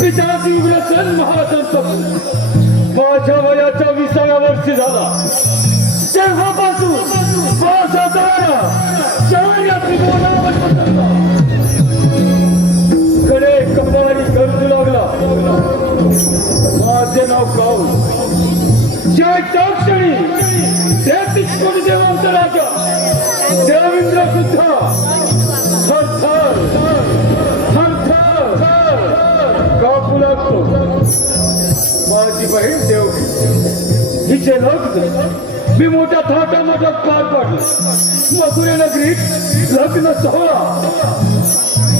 पिताजी व्रतन महासंत माझ्या वयाच्या 20व्या वर्षी झाला तेव्हापासून कडे कपाळी गरजू लागला माझे नाव गाऊ जे क्षणी देवंत राजा देवेंद्र सुद्धा कापू लागतो माझी बहीण देवकी हिचे लग्न मी मोठ्या थाटामाटात पार पाडलं मथुरे नगरीत लग्न सोहळा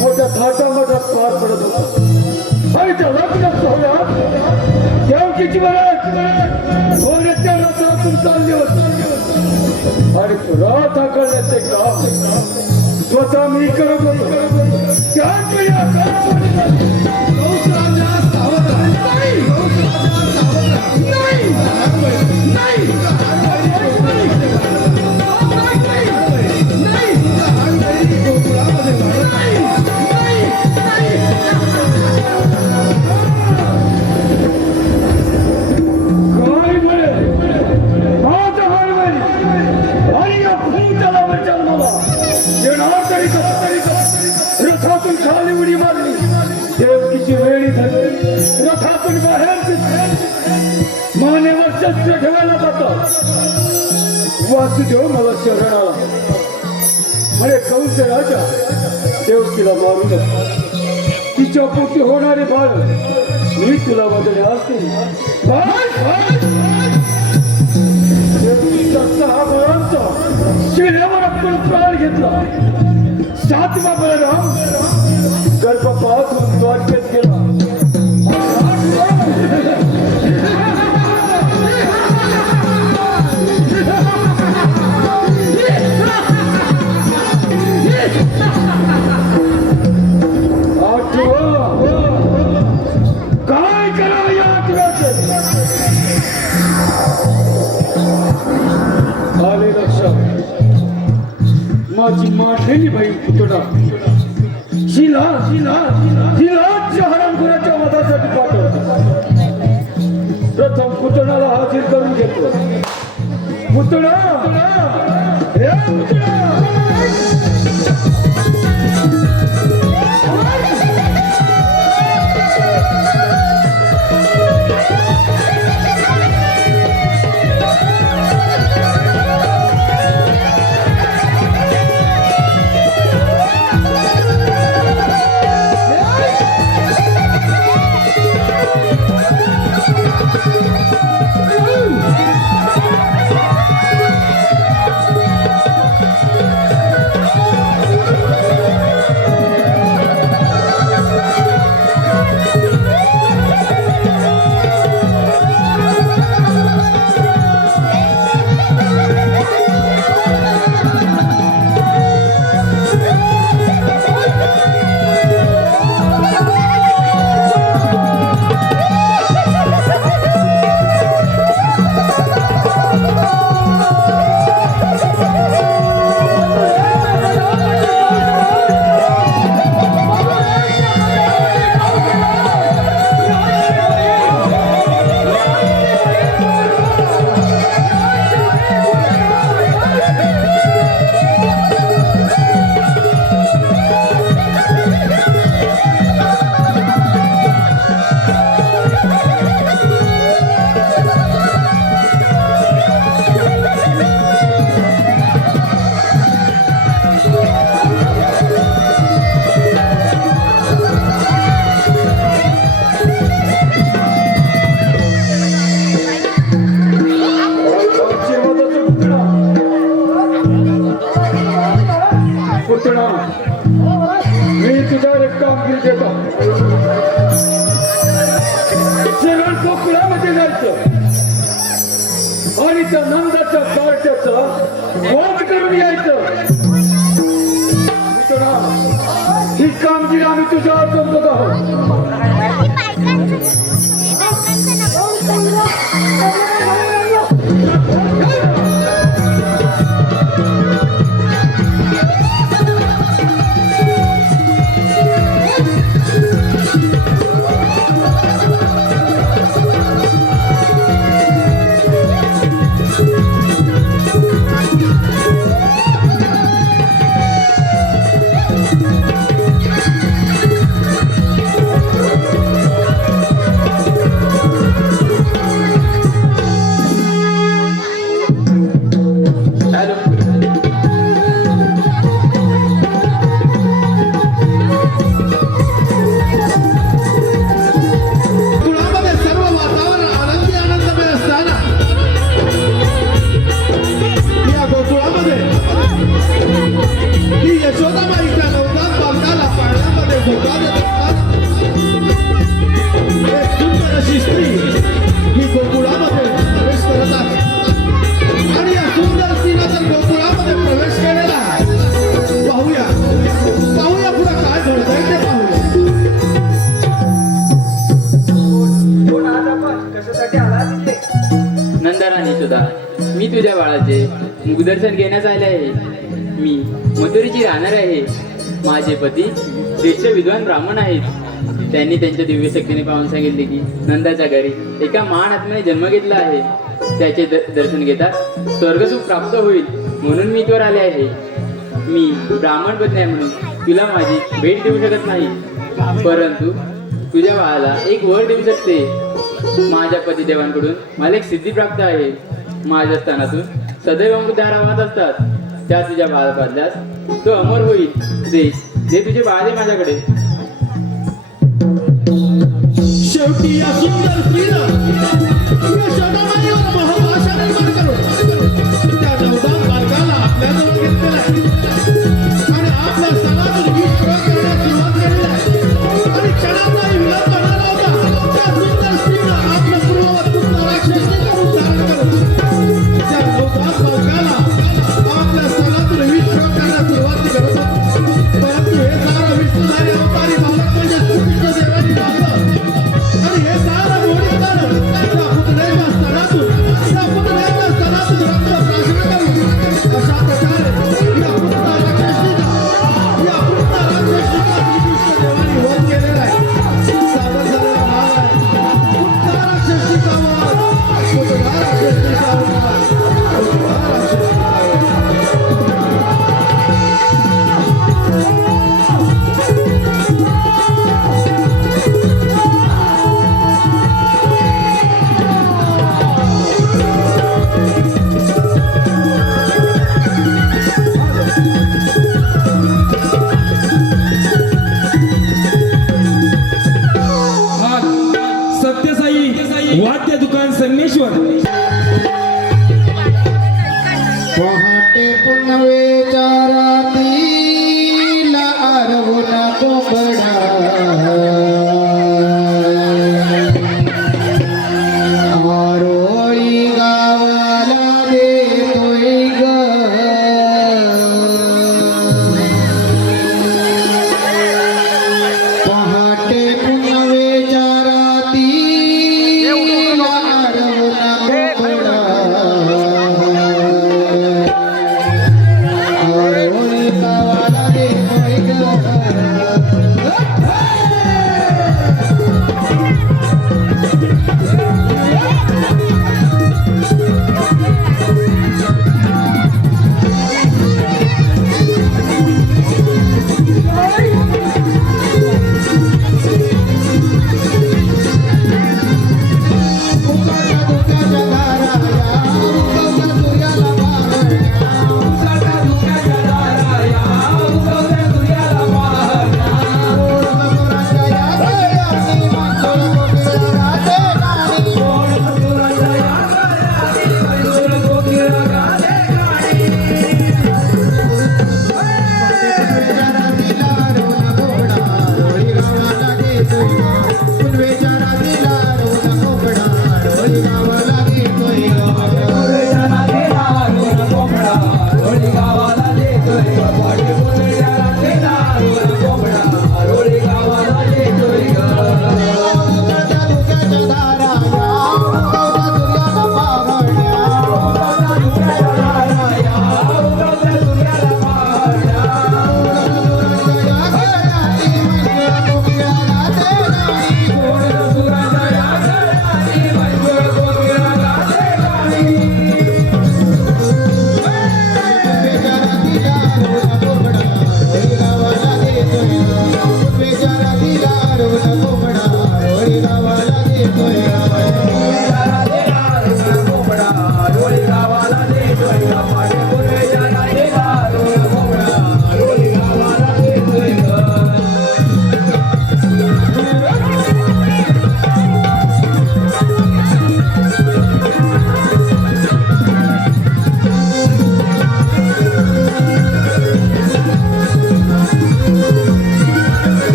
मोठ्या थाटामाटात पार पडत होता आणि त्या लग्न सोहळ्यात देवकीची बरात सोन्याच्या रथातून चालली होती आणि रथ हाकलण्याचे काम स्वतः मी करत होतो रथातून खाली उडी मारली देवकीची वेळी धरली रथातून बाहेर मानेवर शस्त्र ठेवायला जातात वासुदेव मला शरण आला म्हणे कंस राजा देवकीला मारू नका तिच्या पोटी होणारे बाळ मी तुला बदले असते देवकीचा 6 मुलांचा शिळ्यावर आपण प्राण घेतला 7वा बलराम गर्भपात द्वारकेत गेला काय करावं या 8व्याचे आले लक्षात माझी मांडलेली बाई पुतळा हिला हरामखोराच्या वधासाठी पाठवतो प्रथम पुतळाला हाजीर करून घेतो पुतळा गोकुळामध्ये जायचं आणि त्या नंदाच्या कार्ट्याचा वध करून यायचं. मित्रा, ही कामगिरी आम्ही तुझ्यावर करत आहोत. नंदाराणी सुद्धा मी तुझ्या बाळाचे मुखदर्शन घेण्यास आले आहे. मी मथुरेची राहणार आहे. माझे पती श्रेष्ठ विद्वान ब्राह्मण आहेत. त्यांनी त्यांच्या दिव्य शक्तीने पाहून सांगितले की नंदाच्या घरी एका महान आत्म्याने जन्म घेतला आहे. त्याचे दर्शन घेता स्वर्गसुख प्राप्त होईल म्हणून मी इथवर आले आहे. मी ब्राह्मण पत्नी आहे म्हणून तुला माझी भेट देऊ शकत नाही, परंतु तुझ्या बाळाला एक वर देऊ शकते. माझ्या पतिदेवांकडून मला एक सिद्धी प्राप्त आहे. माझ्या स्थानातून सदैव अमृतधारा वाहत असतात. त्या तुझ्या बाळा बदल्यास तो अमर होईल. दे तुझे बाळ दे माझ्याकडे. शेवटी या सुंदर स्त्रीला महाभाषा निर्माण करून त्या नवजात बालकाला आपल्याजवळ घेतलेला आहे आणि आपल्या सणातून वीज प्रयोग करण्यास सुरुवात केलेली आहे. आणि क्षणाचाही विलंब न लावता त्या सुंदर स्त्रीला आपलं पूर्ववत पुत्र राक्षसीचं रूप धारण करून त्या नवजात बालकाला आपल्या सणातून वीज प्रयोग करण्यास सुरुवात करत होती. परंतु हे सारं विष्णुधारी अवतारी बालक म्हणजे श्रीकृष्ण देवानी लावलं आणि हे सारं मोडीत झालं. त्या पुतळ्याच्या स्तनातून रक्त प्राशन करून अशा प्रकारे या पुत्र राक्षसीचा श्रीकृष्ण देवानी वध केलेला आहे. सादर झालेला भाग आहे पुत्र राक्षसीचा वध. पुतळा राक्षसीचा वध. पुतळा राक्षसीचा सत्यसाई वाद्य दुकान संगमेश्वर. पहाटे पुनवेच्या रातीला आरवून कोंबडा आरोळी गावाला देतोय ग. पहाटे पुनवेच्या रातीला आरवून कोंबडा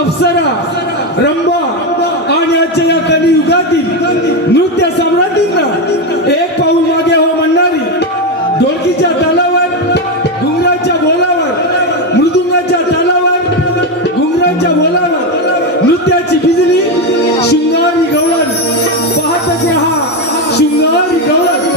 अप्सरा, रंभा आणि आजच्या या कलियुगातील नृत्य सम्राटींना एक पाऊल मागे हो म्हणणारी, ढोलकीच्या तालावर, घुंगराच्या बोलावर, मृदुंगाच्या तालावर, घुंगराच्या बोलावर नृत्याची बिजली शृंगारी गवळण. पाहतच रहा शृंगारी गवळण.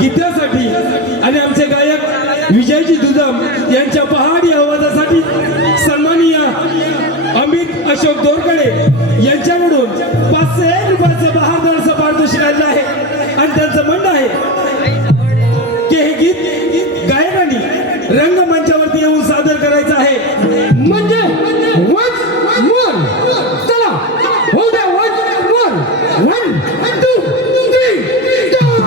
गीतासाठी आणि आमचे गायक विजयजी दुदम यांच्या पहाडी आवाजासाठी सन्माननीय अमित अशोक दोरकडे यांच्याकडून 501 रुपयाचं बहादर असं पारितोषिक आलेलं आहे आणि त्यांचं म्हणणं आहे की हे गीत गायकांनी रंगमंचावरती येऊन सादर करायचं आहे म्हणजे once more. चला होऊ द्या once more. 1 2 3 start.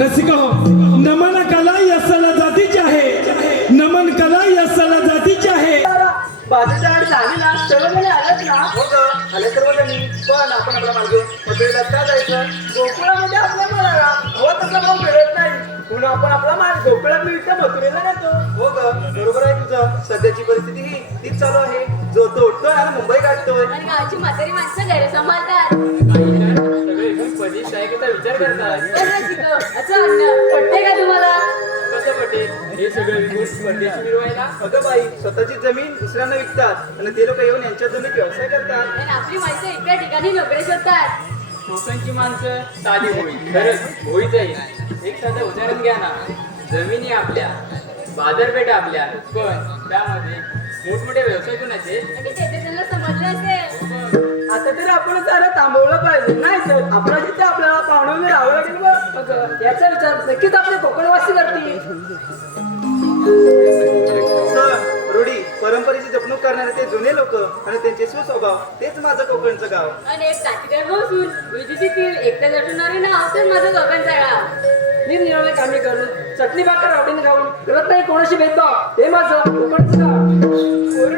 रसिका हो, नमन कला यसाला जातीची आहे, नमन कला यसाला जातीची आहे. बाजूच्या आणि झालीला सर्वजण आलेत ना हो ग आले सर्वजणी पण आपण आपला मार्ग मथुरेला का जायचं गोकुळामध्ये आपल्या मला हो तसा भाऊ मिळत नाही म्हणून आपण आपला मार्ग गोकुळात मिळतं मथुरेला नेतो हो ग बरोबर आहे तुझं सध्याची परिस्थिती ही तीच चालू आहे जो तो उठतोय आणि मुंबई काढतोय आणि गावची म्हातारी माणसं गैर सांभाळतात. सगळे एकदम पदी शायकीचा विचार करतात. पण रसिक, असं वाटतं पटते का तुम्हाला? कसं पटेल हे सगळं विकून परदेशी मिळवायला? अगं बाई स्वतःची जमीन दुसऱ्यांना विकतात आणि ते लोक येऊन यांच्या जमीन व्यवसाय करतात आणि आपली माणसं इतक्या ठिकाणी नोकरी शोधतात. कोकणची माणसं साधी होईल खरंच होईच आहे. एक साधं उदाहरण घ्या ना, जमिनी आपल्या, बाजारपेठ आपल्या, पण त्यामध्ये मोठमोठे व्यवसाय कोणाचे? आणि तेथे त्यांना समजलं असेल. आता तर आपण सारं थांबवलं पाहिजे नाही तर आपला जिथे आपल्याला पाहुणे राहावं लागेल बघ याचा विचार नक्कीच आपले कोकणवासी करतील सण रूढी परंपरेची जपणूक करणारे ते जुने लोक आणि त्यांचे सुस्वभाव तेच माझं कोकणचं गाव आणि एक जातीधर्म असून विविधतेतील एकता दर्शवणारे नाव तर माझं दोघांचा गाव. निरनिराळे कामे करून चटणी भाकर आवडीने खाऊन करत नाही कोणाशी भेदभाव हे माझं कोकणचं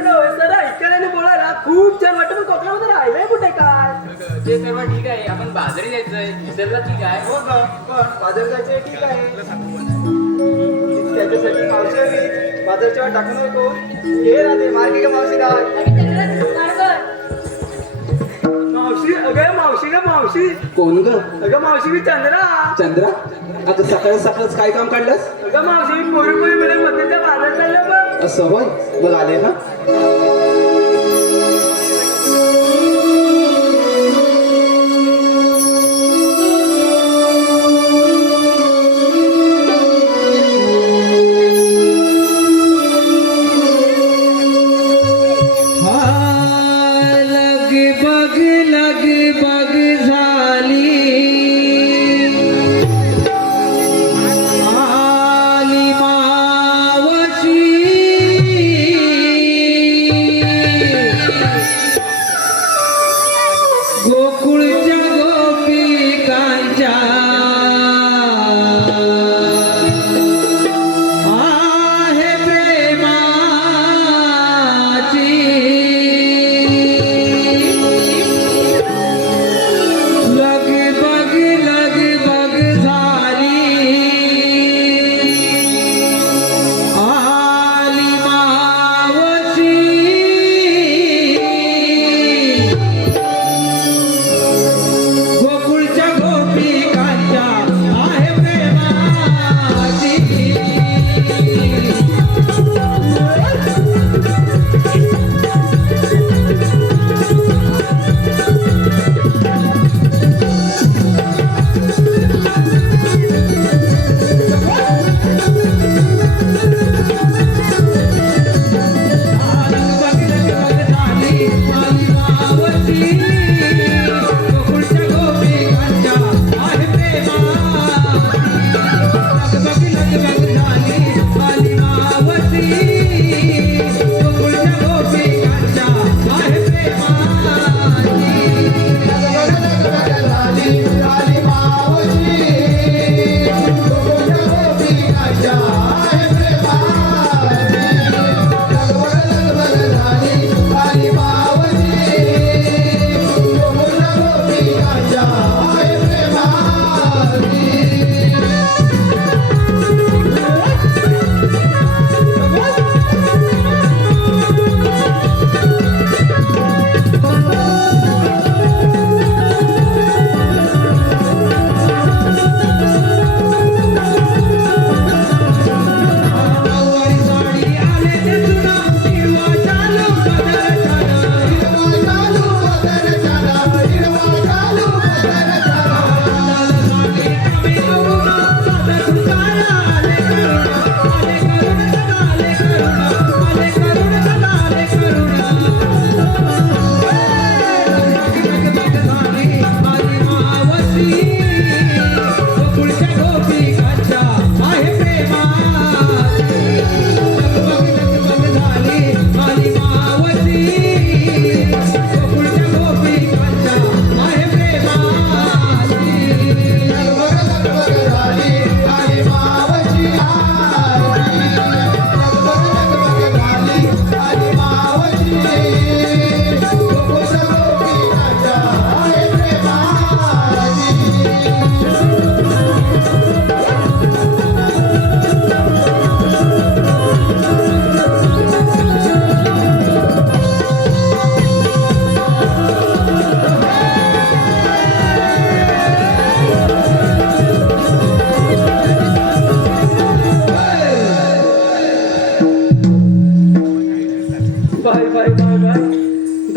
गाव सर ऐकण्याने बोलायला खूप छान वाटतं पण कोकणामध्ये राहिलंय कुठे काय ते सर्व ठीक आहे, आपण बाजारी जायचंय विसरला ठीक आहे. हो का पण बाजार जायचे ठीक आहे त्याच्यासाठी मावशी आली बाजारच्या वेळ टाकून नको हे राहते मार्गी का मावशी गाव आणि त्यांना मार्ग मावशी अगं मावशी का मावशी कोण ग अगं मावशी मी चंद्रा चंद्रा आता सकाळी सकाळच काय काम काढलंस अगं मावशी मी पोरी मध्ये मंदिरच्या बाजार चाललं बघ असं होय बघ आले हा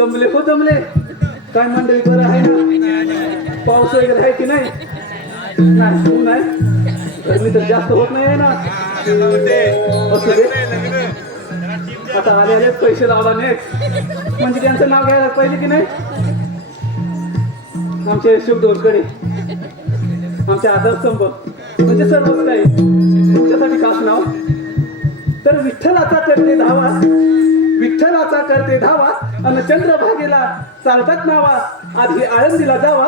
जमले हो जमले. काय मंडळी बरं आहे ना? पाऊस वगैरे आहे की नाही? नाही ऊन आहे. गरमी तर जास्त होत नाही ना? असू दे. आता आलेले पैसे लावला नाहीत म्हणजे त्यांचं नाव घ्यायला पाहिजे की नाही? आमचे शिवदोरकडे आमचे आदर्शस्तंभ म्हणजे सर्वच काही तुमच्यासाठी खास नाव. तर विठ्ठलाचा करते धावा, विठ्ठलाचा करते धावा आणि चंद्रभागेला चालतात नावा. आधी आळंदीला जावा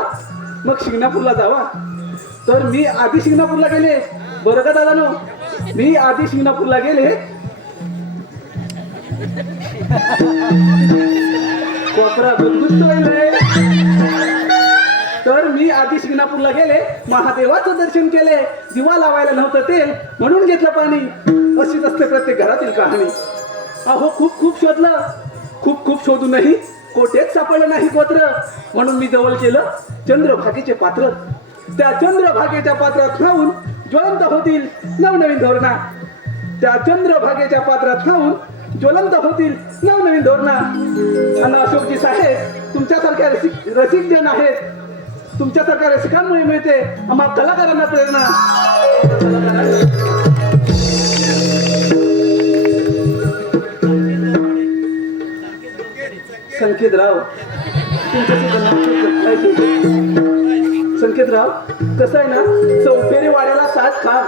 मग शिंगणापूरला जावा. तर मी आधी शिंगणापूरला गेले बरं का दादानो. मी आधी शिंगणापूरला गेले. कोपरा गुदगुदतोय. तर मी आधी शिंगणापूरला गेले, महादेवाचं दर्शन केले. दिवा लावायला नव्हतं तेल म्हणून घेतलं पाणी. अशीच असते प्रत्येक घरातील कहाणी. अहो खूप खूप शोधलं, खूप खूप शोधूनही कोठेच सापडलं नाही कोत्र. म्हणून मी जवळ केलं चंद्रभागेचे पात्र. त्या चंद्रभागेच्या पात्रात खाऊन ज्वलंत होतील नवनवीन धोरणा. त्या चंद्रभागेच्या पात्रात खाऊन ज्वलंत होतील नवनवीन धोरणा. आणि अशोकजी साहेब तुमच्यासारख्या रसिक जन आहेत. तुमच्यासारख्या रसिकांमुळे मिळते आम्हा कलाकारांना प्रेरणा. संकेतराव संकेतराव कसं आहे ना, चौफेरी वाड्याला 7 खांब,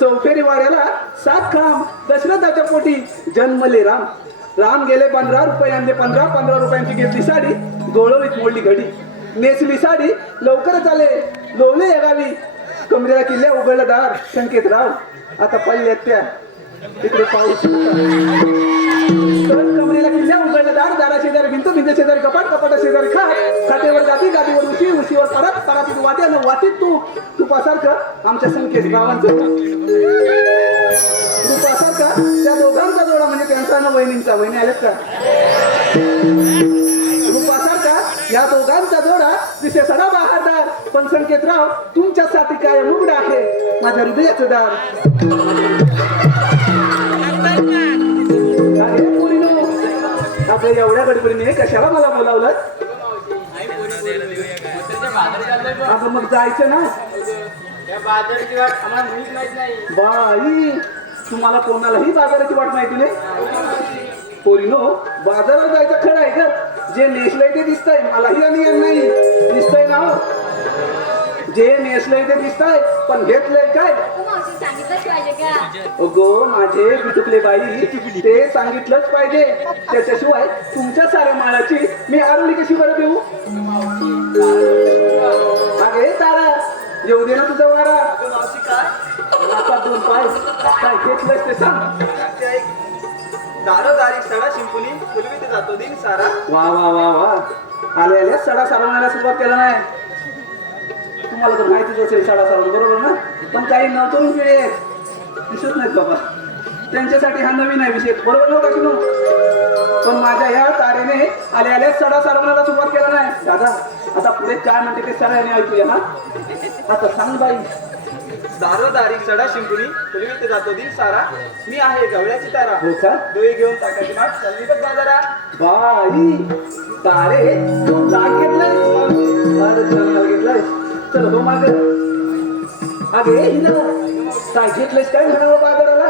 चौफेरी वाड्याला 7 खांब. दशरथाच्या पोटी जन्मले राम. राम गेले 15 रुपयांचे 15 रुपयांची घेतली साडी. गोळवीत मोडली घडी. नेसली साडी लवकरच आले लोवले या गावी. कमरेला किल्ल्या उघडलं दार. संकेतराव आता पाहिल्यात त्या तिकडे पाऊस. तर कमरेला किल्ल्या उघडलं दार. दारा शेजारी भिंत, भिंत शेजारी कपाट, कपाटा शेजारी खाट. खाटेवर गादी, गादीवर उशी, उशीवर परात, परातीत वाटी आणि वाटीत तू तुपासारखं आमच्या संकेतरावांचं तुपासारखा त्या दोघांचा जोडा म्हणजे त्यांचा ना वहिनींचा. वहिनी आल्यात का? रूपासारखा या दोघांचा जोडा दिसे सडा बहारदार. पण संकेतराव तुमच्यासाठी काय मुगडा आहे माझ्या हृदयाचं दार. अरे पोरीनो, आता एवढ्या गडबडीने कशाला मला बोलावलं? अगं मग जायचं ना. बाजाराची वाट आम्हाला मुळीच माहित नाही. बाई तुम्हाला कोणालाही बाजाराची वाट माहिती नाही? पोरीनो बाजारात जायचं खरं आहे का? जे नेसलंय ते दिसतंय मलाही आणि नाही दिसतंय ना. जे नेसलंय ते दिसतंय पण घेतलंय काय? सांगितलंच पाहिजे का? अगो माझे बिटुकले बाई ते सांगितलंच पाहिजे. त्याच्याशिवाय तुमच्या साऱ्या माळाची मी आरोळी कशी बरं देऊ? अगे तारा येऊ दे ना तुझा वारा. नाकात 2 पाय काय घेतलंच ते सांग. दारोदारी सडा शिंपुनी फुलवीत जातो दिन सारा. वा वा वा वा. आले आले सडा सारवण्याला सुरुवात केला नाही. तुम्हाला तर माहितीच असेल सडा सारवण बरोबर ना. पण काही नवतरुण पिढी आहेत दिसत नाहीत बाबा. त्यांच्यासाठी हा नवीन आहे विषय बरोबर नव्हता की नो. पण माझ्या ह्या तारेने आले आले सडा सारवण्याला सुरुवात केला नाही. दादा आता पुढे काय म्हणते ते सगळ्यांनी ऐकूया हा. आता सांग बाई. दारोदारी सडा शिंपुनी फुलवीत जातो दिन सारा. मी आहे गवळ्याची तारा. हो का? डोळे घेऊन टाकायची माठ चालली बघ बाजारा. बाई तारे तू जाग घेतलाय. घेतलाय चल हो माग. अगे हिला काय घेतलंयस काय म्हणावं बाजाराला?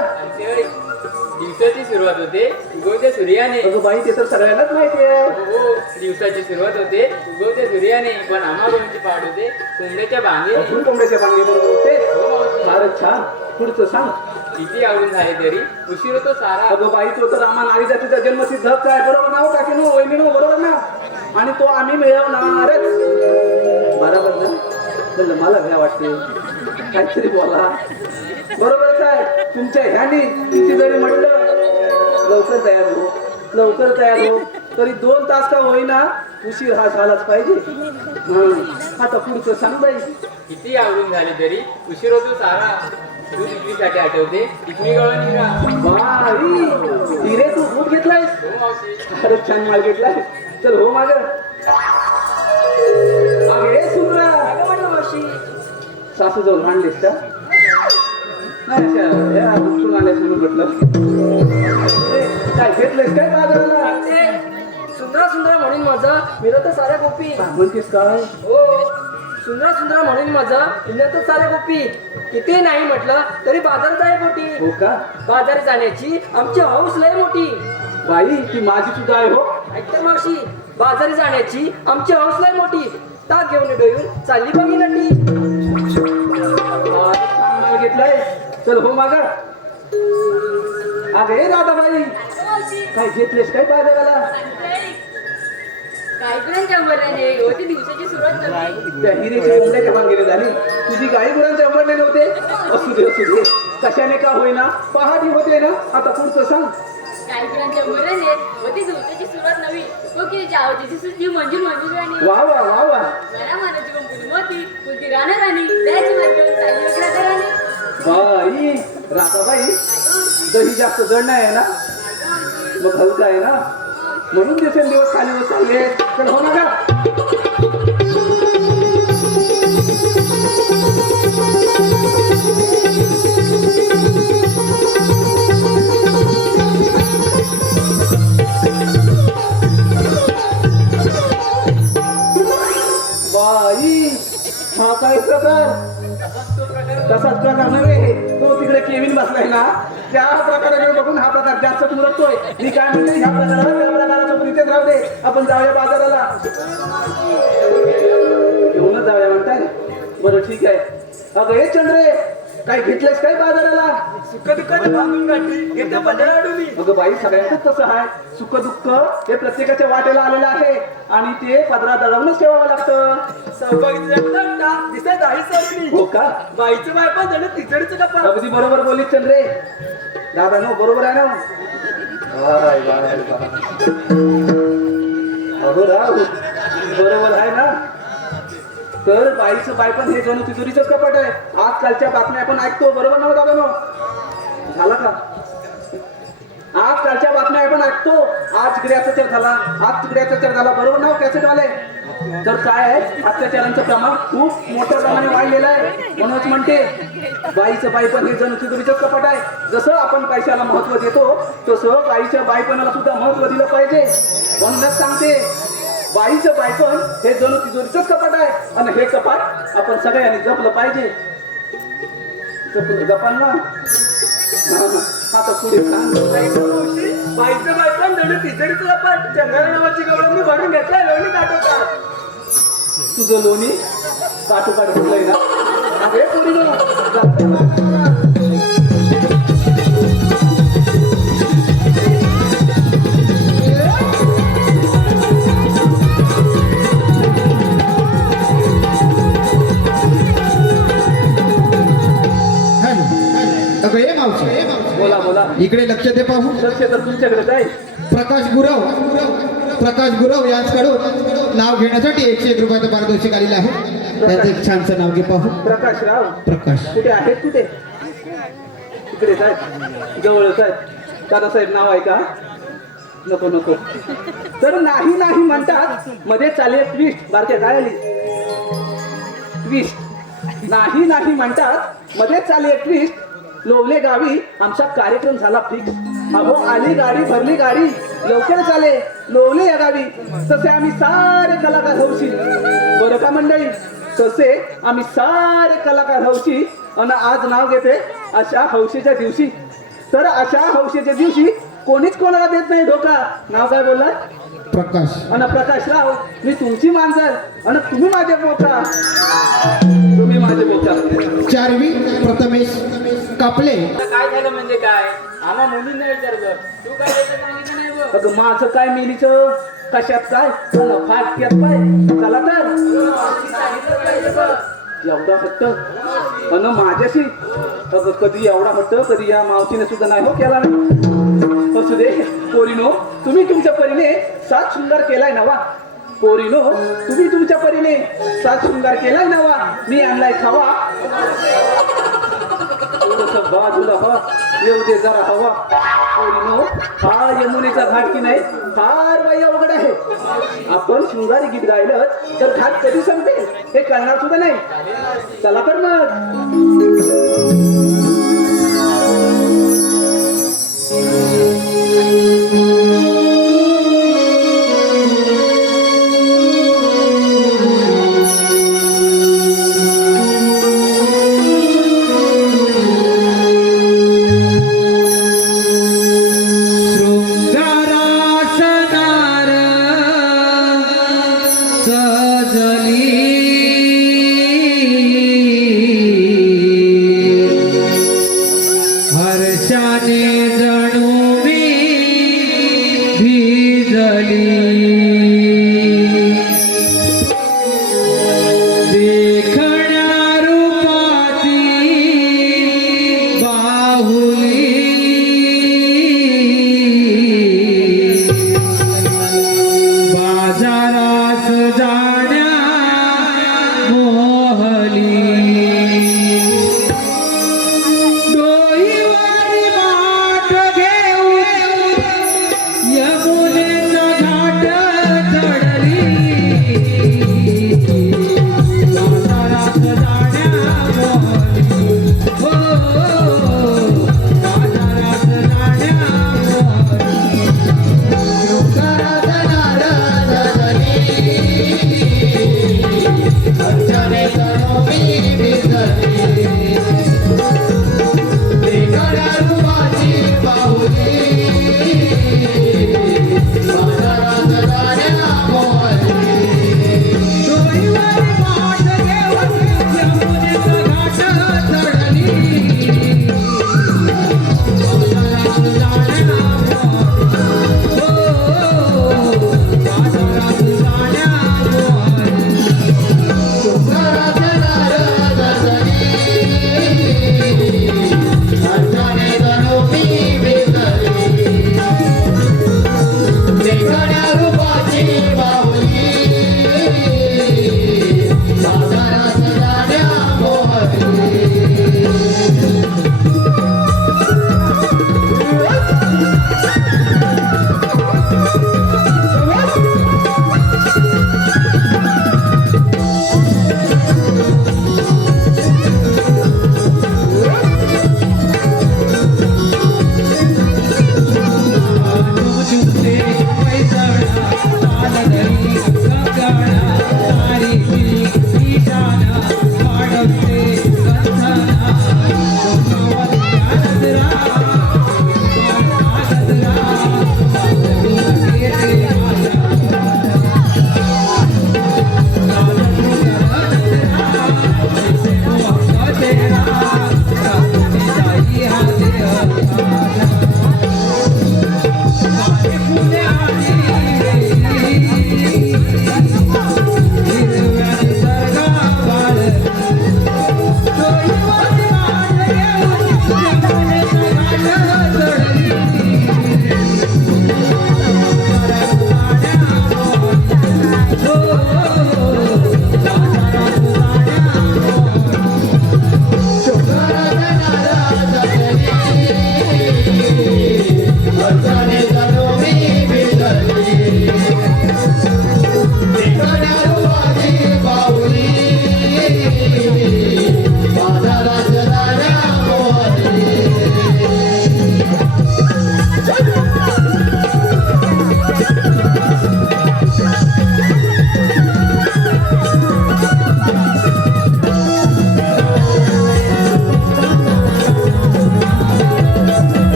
दिवसाची सुरुवात होते उगवत्या सूर्याने. अगं बाई ते तर सगळ्यांनाच माहिती आहे. हो दिवसाची सुरुवात होते उगवत्या सूर्याने. पण आम्हाबरोबरची पाठ होते कोंबड्याच्या बांगे. अजून कोंबड्याच्या बांगे बरोबर होते. फारच छान. पुढचं सांग. किती आवडून झाले तरी उशीर होतो सारा. अगं बाई तो तर आम्हा नारी जातीचा जन्मसिद्ध हक्क आहे बरोबर ना? हो काकी नो वहिनी नो बरोबर ना? आणि तो आम्ही मिळवणारच बरोबर ना? म्हणलं मला भ्या वाटते काहीतरी बोला. बरोबरच आहे. तुमच्या ह्यानी किती जरी म्हटलं लवकर तयार हो लवकर तयार हो तरी 2 तास का होईना उशीर हा झालाच पाहिजे. आता पुढचं सांग बाई. किती आवडून झाले तरी उशीर होतो सारा. तू विक्रीसाठी आठवते इकमी गवळण हिरा. बाई हिरे तू दूध घेतलायस. हो मावशी. खरंच छान माल घेतलाय. चल हो माग. अगे सुंदरा सासू जाऊन मांडलीस का? नाही उठून आल्यास म्हणून म्हटलं. काय घेतलंयस काय बाजाराला? सुंदरा सुंदरा म्हणून माझं मिळत साऱ्या गोपी म्हणतेस काय हो सुंदरा सुंदरा म्हणून माझं मिळत साऱ्या गोपी किती नाही म्हटलं तरी बाजारात आहे मोठी हो का बाजारात जाण्याची आमची हौस लय मोठी बाई ती माझी सुद्धा आहे हो ऐकतर मावशी बाजारी जाण्याची आमची हौस लय मोठी ताक घेऊन डोयून चालली बघी नटी माल घेतलाय चल हो माग अगे राधाबाई काय घेतलेस काय बाजाराला काय गुरांच्या अंबरण्याने होती दिवसाची सुरुवात नव्हती. त्या हिरेची कोंबड्याच्या भांगेने झाली तुझी गाई गुरांचे अंबरले नव्हते असू दे कशाने का होईना पहाडी होते ना आता पुढचं सांग काय गुरांच्या अंबरण्याने होती दिवसाची सुरुवात नवी कोकिळीची आवाजाची सुद्धी मंजूर राणी वा वा वा वा मला मानाची कंपनी मोती कोणती राहणार राणी द्यायची मार्गावर चालली वगैरे घराने बाई राधाबाई दही जास्त जड नाही आहे ना मग हलका आहे ना म्हणून दिवसेंदिवस खाली होत चालले तर हो ना का बाई हा काय प्रकार तसाच प्रकार नव्हे तो तिकडे केविन बसलाय ना त्या प्रकाराकडे बघून हा प्रकार जास्त तुरतोय मी काय म्हणते ह्या प्रकाराला त्या प्रकारासोबत इथेच राहू दे आपण जाऊया बाजाराला घेऊनच जाऊया म्हणताय बरं ठीक आहे अगं हे चंद्रे काय घेतलंस काय बाजाराला सुख दुःखाने बांधून काढली घेतल्या पंधरा अडवली अगं बाई सगळ्यांचंच तसं आहे सुख दुःख हे प्रत्येकाच्या वाटेला आलेलं आहे आणि ते पदरात दडवूनच ठेवावं लागतं सौभाग्य दिसत आहे सरणी हो का बाईचं बाय पण जण तिचडीचं कपा अगदी बरोबर बोलीस चंद्रे दादा नो बरोबर आहे ना वाय, वाय, वाय. अगो राव बरोबर आहे ना तर बाईचं बायपण हे जणू तिजोरीचंच कपाट आहे आजकालच्या बातम्या आपण ऐकतो बरोबर ना दादा नो झाला का आजकालच्या बातम्या आपण ऐकतो आज तिकडे अत्याचार झाला आज तिकडे अत्याचार झाला बरोबर ना कॅसेट वाले तर काय आहे अत्याचारांचं प्रमाण खूप मोठ्या प्रमाणे वाढलेलं आहे म्हणूनच म्हणते बाईचं बाईपण हे जणू तिजोरीचंच कपाट आहे जसं आपण पैशाला महत्व देतो तसं बाईच्या बाईपणाला सुद्धा महत्व दिलं पाहिजे म्हणूनच सांगते बाईचं बायपण हे जणू तिजोरीचंच कपाट आहे आणि हे कपाट आपण सगळ्यांनी जपलं पाहिजे जपाल ना आता पुढे सांग बाईचं बाय पण जण तिचडीचं कपा चंद्रा नावाची गवळणी भरून घेतलाय लोणी काटवतात तुझं लोणी काटोकाट भरलंय ना अरे पुढे अगं ये मावशी बोला बोला इकडे लक्ष दे पाहू लक्ष तर तुमच्याकडे आहे प्रकाश गुरव यांच्याकडून नाव घेण्यासाठी 101 रुपयाचं पारितोषिक आलेलं आहे त्याचं एक छानसं नाव घे पाहू प्रकाशराव प्रकाश कुठे आहेत कुठे तिकडे साहेब जवळच आहेत दादासाहेब नाव आहे का नको नको तर नाही नाही म्हणतात मध्ये चालेल ट्विस्ट बारक्या काय आली ट्विस्ट नाही नाही म्हणतात मध्ये चालेल ट्विस्ट लोवले गावी आमचा कार्यक्रम झाला फिक्स अहो आली गाडी भरली गाडी लवकर चाले लोवले या गावी तसे आम्ही सारे कलाकार हौशी बरं का मंडळी तसे आम्ही सारे कलाकार हौशी आणि आज नाव घेते अशा हौशीच्या दिवशी तर अशा हौशीच्या दिवशी कोणीच कोणाला देत नाही धोका नाव काय बोलला प्रकाश आणि प्रकाशराव मी तुमची मांजर आणि तुम्ही माझे बोका तुम्ही माझे बोका चारवी प्रथमेश कापले काय झालं म्हणजे काय आम्हा मुलींना विचारलं तू काय द्यायचं सांगितलं नाही बघ अगं माझं काय मिलीचं कशात काय फाटक्यात काय चला तर सांगितलं पाहिजे बघ एवढा हट्ट अन माझ्याशी अगं कधी एवढा हट्ट कधी या मावशीने सुद्धा नाही हो केला नाही असू दे पोरीनो तुम्ही तुमच्या परीने सात शृंगार केलाय नवा पोरीनो तुम्ही तुमच्या परीने सात शृंगार केलाय नवा मी आणलाय खावा थोडंसं बाजूला हवा येऊ दे जरा हवा पोरीनो हा यमुनेचा घाट की नाही फार बाई अवघड आहे आपण शृंगारी गीत गायलं तर घाट कधी संपेल हे कळणार सुद्धा नाही चला तर मग जाण्या मोहली डोईवारी माठ घेऊन यमुनेचा घाट चढली सातारात जाण्या मोहली हो सातारात जाण्या मोहली शंकरात नारद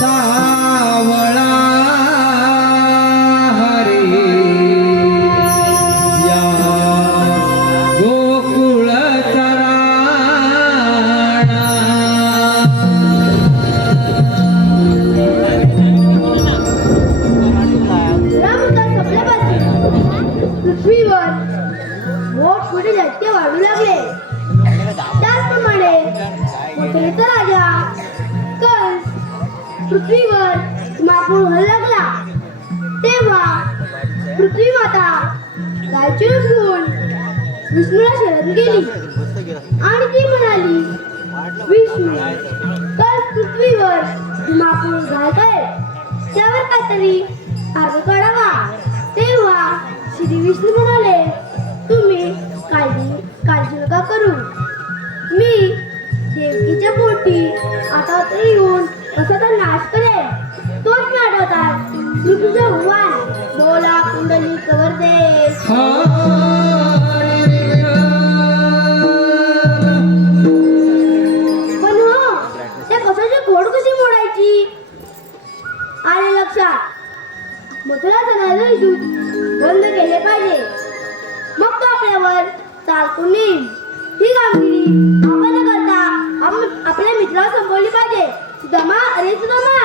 सावळा हरी या गोकुळात राणा पृथ्वीवर मापूळ व्हायला लागला तेव्हा पृथ्वी माता गायची घेऊन विष्णूला शरण गेली आणि ती म्हणाली, विष्णू तर पृथ्वीवर मापूळ घालत आहे त्यावर काहीतरी मार्ग काढावा. तेव्हा श्री विष्णू म्हणाले, तुम्ही काळजी नका करू, मी देवकीच्या पोटी आता तरी येऊन कसा तर नाश करेल. तोच मी आठवतात पृथ्वीचा भगवान बोला कुंडली कवर दे. पण हो त्या कशाची घोड कशी आणि दूध बंद केले पाहिजे. मग तो आपल्यावर चालकून येईल. ही कामगिरी आपण न करता आपण आपल्या मित्राला संपवली पाहिजे. सुदामा, अरे सुदामा,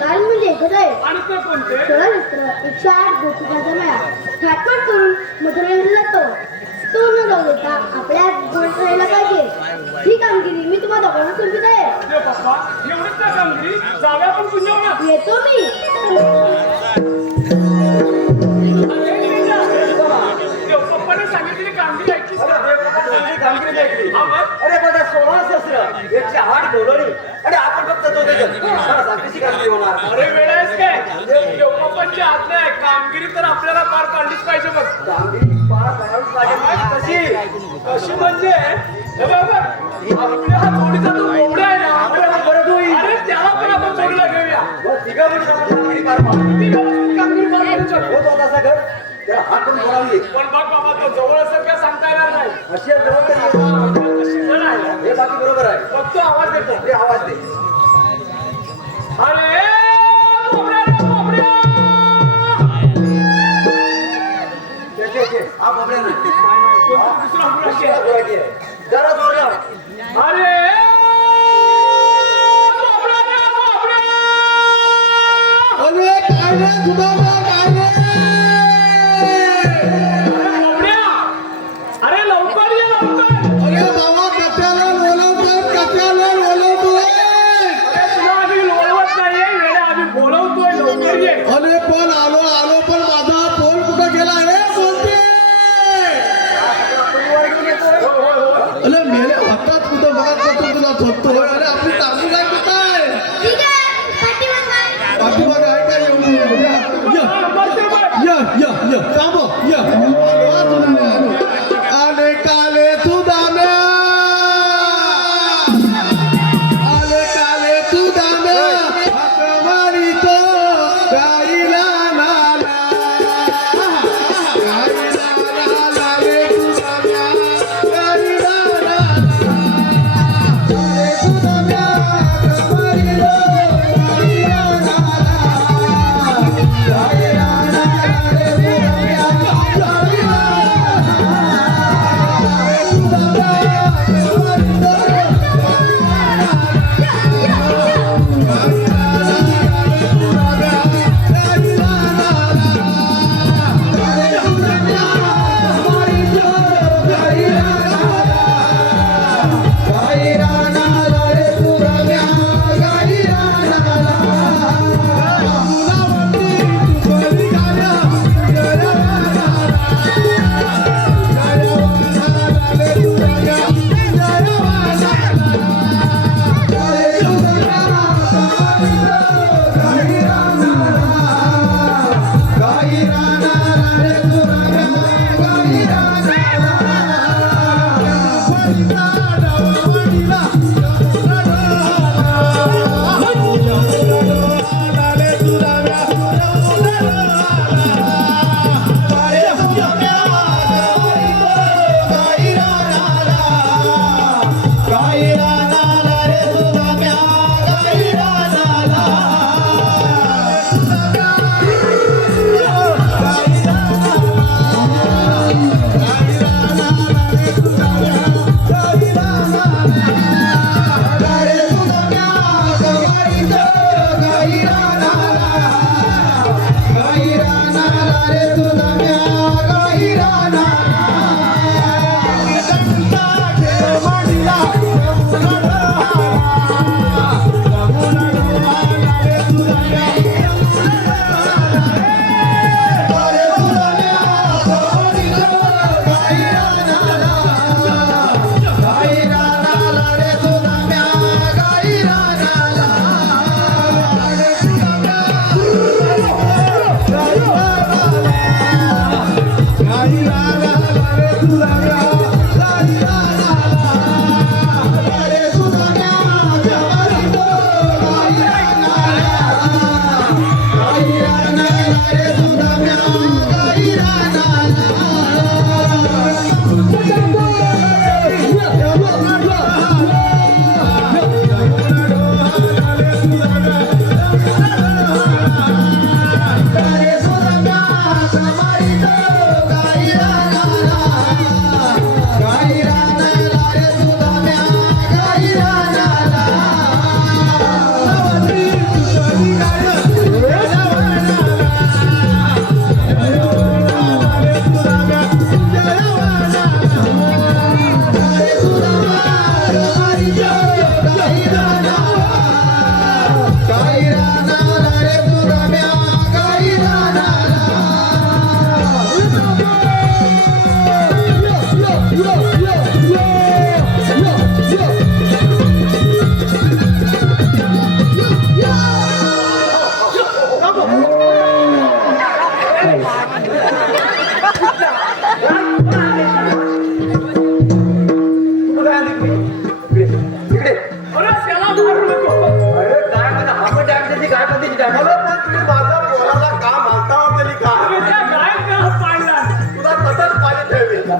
कारण म्हणजे एकच आहे. एकशे 8 गोपिकाचा मेळा थाटमाट करून मथुरेला जातो. तो न जाऊ देता आपल्या गोड राहायला पाहिजे. ही कामगिरी मी तुम्हाला दोघांना सोपीत आहे. येतो मी. सांगितलेली कामगिरी ऐकलीस का? कामगिरी ऐकली. अरे बघा 16 शस्त्र 108 घोडोळी आणि आपण फक्त 2 साक्षीची कामगिरी होणार. अरे वेळ आहेस काय देवबापांची आज्ञा आहे. कामगिरी तर आपल्याला पार पाडलीच पाहिजे. बघ कामगिरी पार पाडावीच पाहिजे. कशी म्हणजे हे बघ, आपल्या हा जोडीचा तो कोंबडा आहे ना, अरे त्याला पण आपण जोडीला घेऊया. तिघा कामगिरी पार पाडली. कामगिरी पार पाडू होतो तसा घर त्याला हात पण बोलावली. पण बघ बाबा तो जवळ असेल का सांगता येणार नाही. अशी जण आहे हे बाकी बरोबर आहे. फक्त आवाज देतो. हे आवाज दे. अरे कोंबड्या रे कोंबड्या. हा कोंबड्या नाही. दुसरा कोंबड्या आहे. जरा जोरात. अरे कोंबड्या रे कोंबड्या. अरे काय रे सुदामा, काय रे? अरे लवकर ये लवकर. अरे बाबा कशाला बोलवतोय, कशाला बोलवतोय? अरे तुला आम्ही लोळवत नाहीये वेळा, आम्ही बोलवतोय. लवकर ये. अरे पण आलो आलो पण माझा फोन कुठं गेला रे? बोलते अरे मेल्या हातात कुठं बघत बसून तुला झोपतो. अरे आपली तारणी काय कुठं आहे? ठीक आहे, पाठीमागं आहे. पाठीमागे आहे का? येऊन या थांबो या. आले काले सुदाम्या, आले काले सुदाम्या, हकमारी तो गाईला नाला, गाईला नाला रे सुदाम्या, गाईला नाला.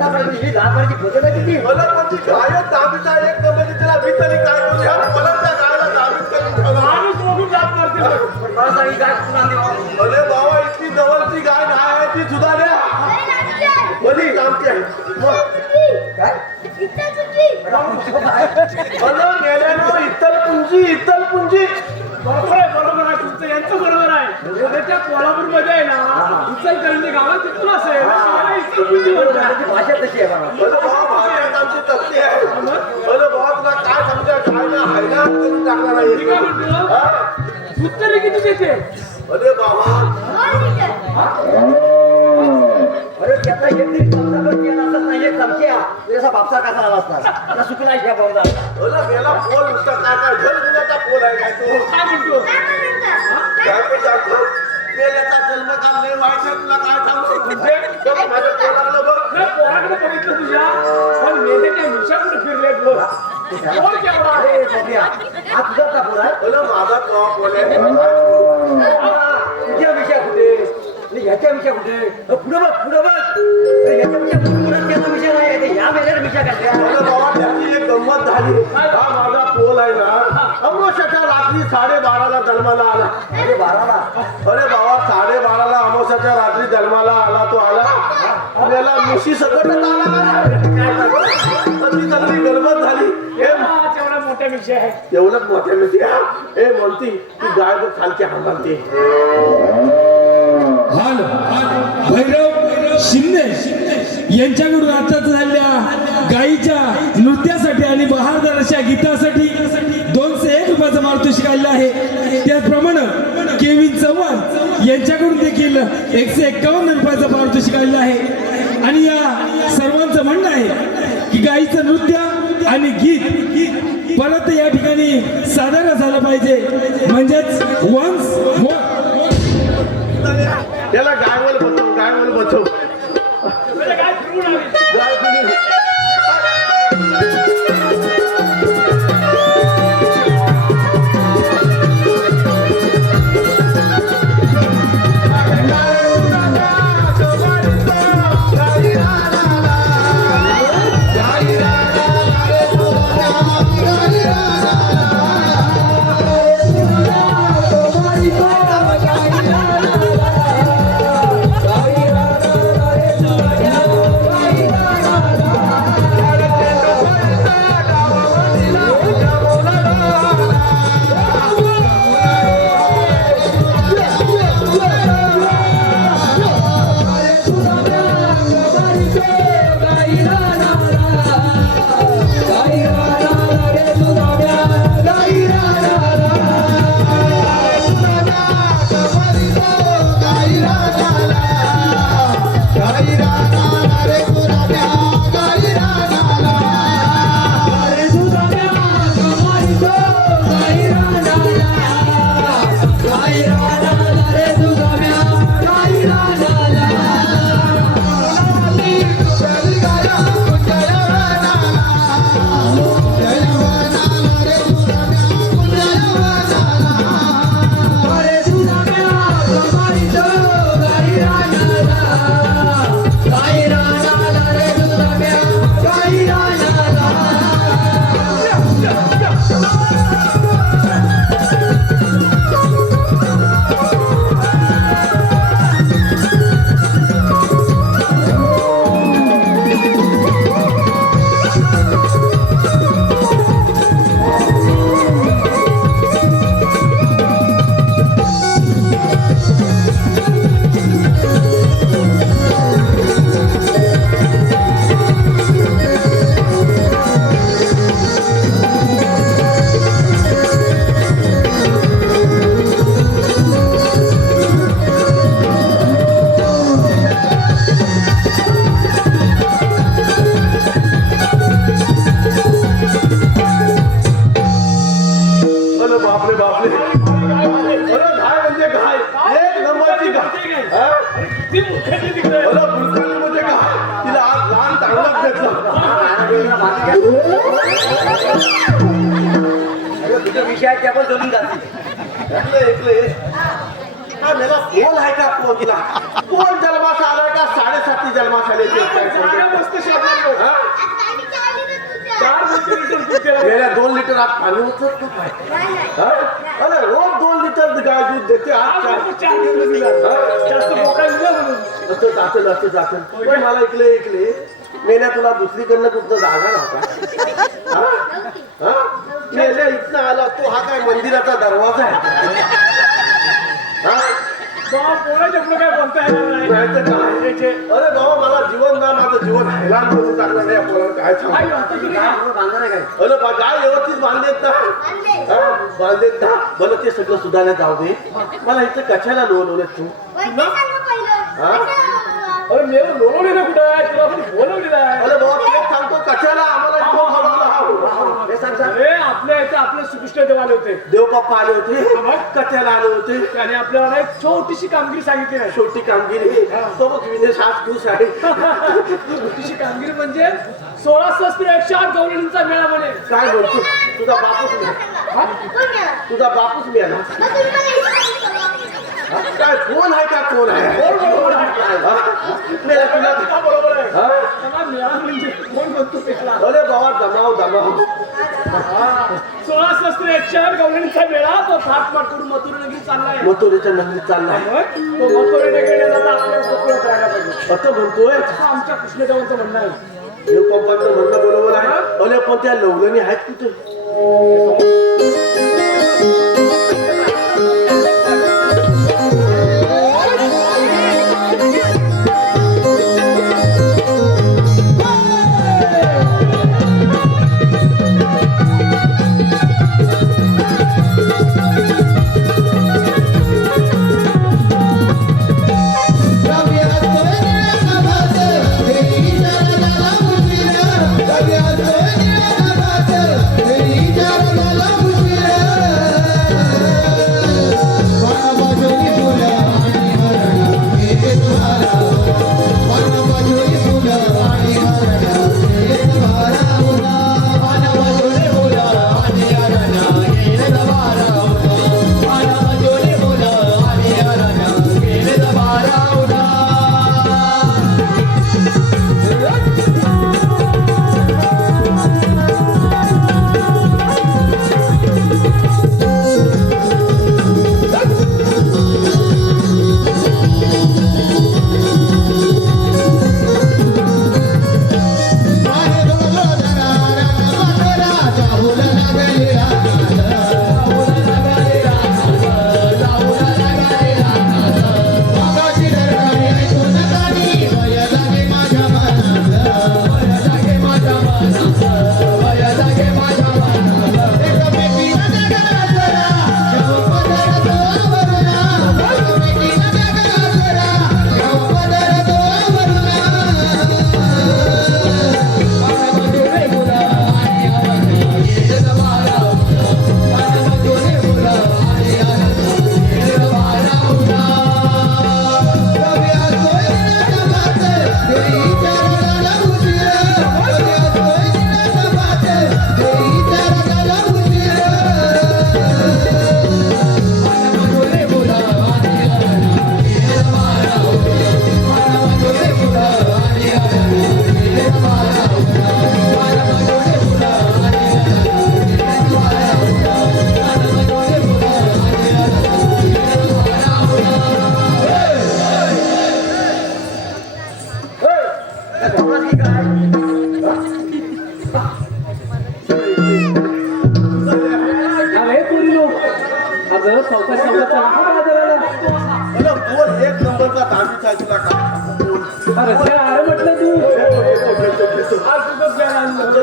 ही लहानपणाची भजन आहे किती मला म्हणजे गायक दाबीचा एक नंबर त्याला मी तरी काय करू या मला त्या गायला दाबीत करून ठेवला. मला सांग ही गाय कुठून आणली बाबा? अरे बाबा इतकी जवळची गाय नाही आहे ती सुद्धा द्या बरी आमची आहे काय मला गेल्यानं इत्तल पुंजी बरोबर आहे तुमचं यांचं बरोबर आहे त्या कोल्हापूरमध्ये आहे ना इचलकरंजी गावात तिथून असेल त्याला इचलकरंजी म्हणतात. त्याची भाषा तशी आहे बाबा अरे बाबा भाषेत आमची तत्ती आहे अरे बाबा तुला काय समजा काय ना हायना करून टाकणार मी काय आहे म्हणतो हा? उत्तर किती देते अरे बाबा अरे त्याचा एक तरी चमचा पण केला असत नाही एक चमच्या त्याचा बापसा कसा आला असता त्याला सुकला ह्या बहुधा अरे मेला पोल नुसता काय काय झलझुल्याचा पोल आहे काय तो काय म्हणतो काय पण सांगतो मेल्याचा जन्म काम लय वाईट आहे तुला काय सांगू बघ माझ्या पोलाला बघ नाही, पोराकडे बघितलं तुझ्या पण मेंढ्याच्या मिशाकडे फिरलेत लोक पोर केवढा आहे अरे बघूया हा तुझाच का पोर आहे अरे माझा तो पोल आहे तुझ्या विषया कुठे आणि ह्याच्या विषया कुठे पुढे बघ अरे ह्याच्या विषया पुढे त्याचा विषय नाही आहे ह्या मेल्याचा विषय काढल्या अरे बाबा त्याची एक गंमत झाली हा माझा पोल आहे ना अमावस्याच्या रात्री 12:30ला जन्माला आला अरे बाराला अरे बाबा 12:30ला अमावस्याच्या रात्री जन्माला आला तो आला आपल्याला मुशी सकटच आला ती चांगली गंमत झाली हे तेवढा मोठा विषय आहे एवढंच मोठ्या मिशी हे म्हणती ती गाय बघ खालची हांबरते हाल भैरव शिंदे यांच्याकडून आताच झालेल्या गायीच्या नृत्यासाठी आणि बहारदार अशा गीतासाठी 201 रुपयाचा पारितोषिक आलेलं आहे. त्याचप्रमाणे केविन चव्हाण यांच्याकडून देखील 151 रुपयाचा पारितोषिक आलेलं आहे. आणि या सर्वांचं म्हणणं आहे की गायीचं नृत्य आणि गीत परत या ठिकाणी सादर झालं पाहिजे म्हणजेच वन्स मोर. त्याला गायवल बचव म्हणजे काय फिरून आली गाय फिरून. तुझ्या विषयात त्या पण जोडून जातील हा मेला पोल आहे का पोल तुला पोल जन्मास आलाय का 7.5 जन्मास आले ते काय सांगते? मस्त शोधला आता काय विचारली रे तुझ्या? 4 लिटर दूध दिलं. गेल्या 2 लिटर आत पाणी होतं का काय? नाही, नाही. हा? अरे रोज 2 लिटर गाय दूध देते आज आज चार. आपण 4 लिटर दिलं. जास्त मोकळा दिला म्हणून. असं जातं पण मला इकले मेल्या तुला दुसरीकडनं कुठं जागा नव्हता हा? मेल्या इथनं आला तो हा काय मंदिराचा दरवाजा आहे हा? बाबा, पोराच्या पुढे काय बोलता येणार नाही. नाही तर काय? अरे बाबा मला जीवन ना माझं जीवन हैराण करून टाकलं नाही आपल्याला काय काय सांगू म्हणता तुम्ही? अरे गाय व्यवस्थित बांधलेत ना आणले. हा? बांधलेत ना मला ते सगळं सुधारण्यात जाऊ दे मला इथं कशाला लोळवलं तू वय ते सांगा पहिलं. हा? कशाला बोलवा? अरे मेलं लोळवलेलं कुठं आहे? तुला आपण बोलवलेलं आहे. अरे बाबा तेच सांगतो कशाला आम्हाला इथं बोलावलं? हे सांग सांग. अरे आपल्या इथं आपले श्रीकृष्ण देव आले होते. देव बाप्पा आले होते कथ्याला आले होते त्याने आपल्याला एक छोटीशी कामगिरी सांगितली नाही. छोटी कामगिरी सोबत विनेश हात खुश आहे छोटीशी कामगिरी म्हणजे 16 शस्त्र 108 गवळणींचा मेळा म्हणे. काय बोलतो तुझा बापूस मिळाला सांगा. कोण गेला? तुझा बापूस मिळाला मग तुम्ही मला इथे सांगितलं का? हा? काय कोण आहे का कोण आहे कोण बरोबर आहे? हा? मेला तुला का बरोबर आहे? हा? त्याला मेळा म्हणजे कोण म्हणतो त्याला? अरे बाबा दमाव 16 शस्त्र 108 गवळणींचा मेळा तो थाटमाट करून मथुरा नगरी चाललाय. मथुरेच्या नगरीत चाललाय मग तो मथुरा नगरीला जाता आपल्याला गोकुळात राहायला पाहिजे. असं म्हणतोय असं आमच्या कृष्णदेवांचं म्हणणं आहे. देव पंपांचं म्हणणं बरोबर आहे अरे पण त्या लवलणी आहेत कुठे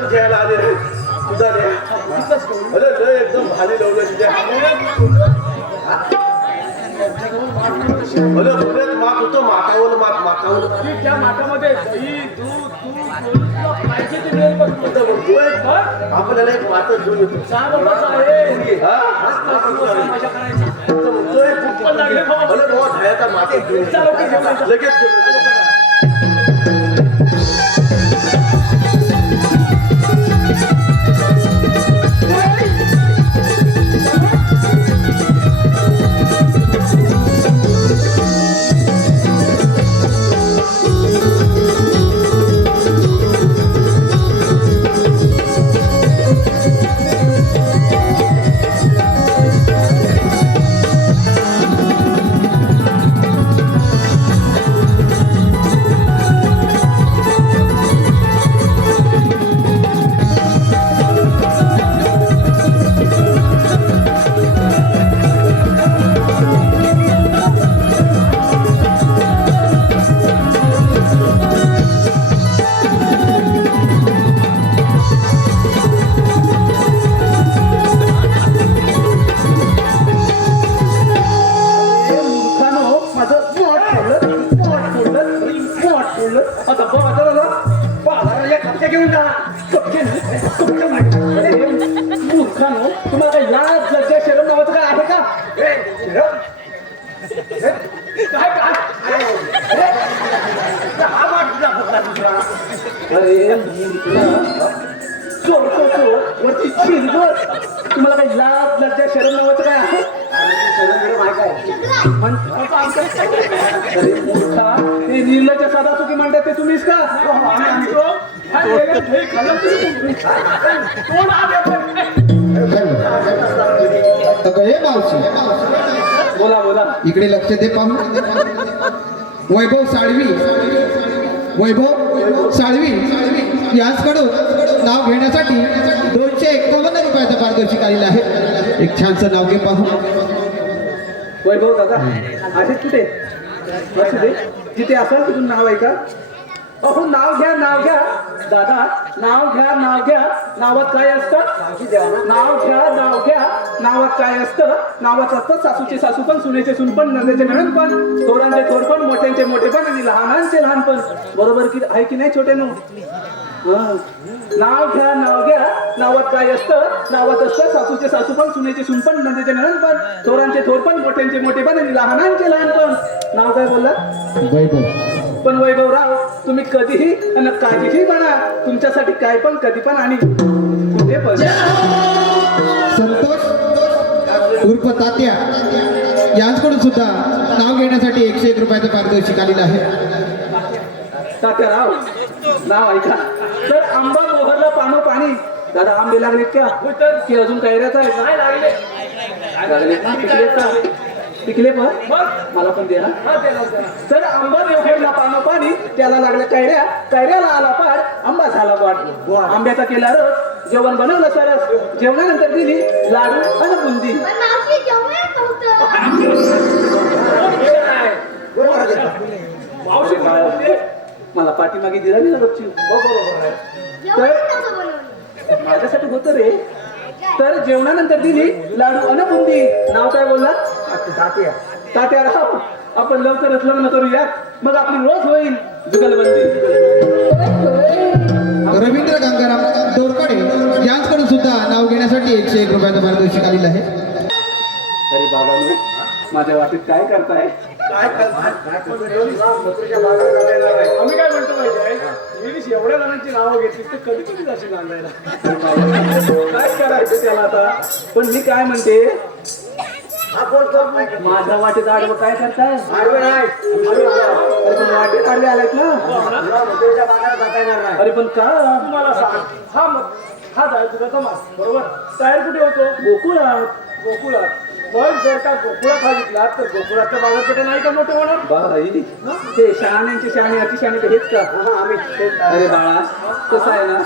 घ्यायला आले रे तुझा रे अरे लय एकदम भारी लावलं तुझ्या अरे बरेच मात होतं मातावर त्या माठामध्ये दही दूध तूप पाहिजे ते मिळेल बघ. आपल्याला एक मातच घेऊन येतो 6 रुपयाचा आहे हा? मजा करायची. असं म्हणतोय पण लागले बाबा. अरे बाबा खायचा मातच घेऊन चला, ओके, घेऊन येतो. येतो. लगेच घेऊन येतो. आता बाजाराला कपचे घेऊन जा कपचे मूर्खानो तुम्हाला काही लाज लज्जा शरम नावाचं काय आहे का काय अरे चोर वरती शिरवर तुम्हाला काही लाज लज्जा शरम नावाचं काय आहे अरे मूर्खा ते निर्लज्ज साधा चुकी म्हणतात ते तुम्हीच का अगं हे मावशी बोला बोला इकडे लक्ष दे पाहू वैभव साळवी याचकडून नाव घेण्यासाठी 251 रुपयाचा पारितोषिक आलेलं आहे एक छानसं नाव घे पाहू वैभव दादा असेच कुठे असू दे जिथे असाल तिथून नाव आहे का अहो नाव घ्या दादा नाव घ्या नावात काय असतं नाव घ्या नावात काय असतं नावात असतं सासूचे सासू पण सुनेचे सून पण नंदेचे नणंद पण थोरांचे थोर पण मोठ्यांचे मोठे पण आणि लहानांचे लहानपण बरोबर की आहे की नाही छोटे नो नाव घ्या नावात काय असतं नावात असतं सासूचे सासू पण सुनेचे सून पण नंदेचे नणंद पण थोरांचे थोर पण मोठ्यांचे मोठे पण आणि लहानांचे लहानपण नाव काय बोललात वैभव पण वैभवराव तुम्ही कधीही आणि काहीही म्हणा तुमच्यासाठी काय पण कधी पण आणि कुठे पण संतोष उर्फ तात्या यांच्याकडून सुद्धा नाव घेण्यासाठी 101 रुपयाचं पारितोषिक आलेलं आहे तात्याराव नाव ऐका तर आंबा मोहरला पानो पाणी दादा आंबे लागलेत का की अजून कैऱ्याच आहे नाही लागले पिकलेत का पिकले पण मला पण दे ना तर आंबा मोहरला पानो पाणी त्याला लागल्या कैऱ्याला आला पाड आंबा झाला पाड आंब्याचा केला रस जेवण बनवलं सरस जेवणानंतर दिली लाडू आणि बुंदी पण मावशी जेवण नव्हतं मला पाठीमागे दिला नाही ना गपची जेवण नव्हतं बनवलं माझ्यासाठी होतं रे तर जेवणानंतर दिली लाडू अन बुंदी नाव काय बोललात तात्याराव आपण लवकरच लग्न करूयात मग आपली रोज होईल जुगलबंदी रवींद्र गंगाराम दोरकडे यांच्याकडून सुद्धा नाव घेण्यासाठी 101 रुपयाचं पारितोषिक आलेलं आहे अरे बाबा माझ्या वाटेत काय करताय आम्ही काय म्हणतो माहिती आहे एवढ्या जणांची नावं घेतली ते कधी कधी जाशील नांदायला काय करायचं त्याला आता पण मी काय म्हणते माझ्या वाटेत आडवं काय करताय अरे पण वाटेत आडवे आलायत ना अरे पण का तुम्हाला सांग हा जायचा मास बरोबर तयार कुठे होतो गोकुळात पण जर का गोकुळात हा घेतला तर गोकुळाच्या बाजारपेठा नाही का मोठे होणार बाई ते शहाण्यांचे शहाणे अति शहाणे तर हेच का अरे बाळा कसं आहे ना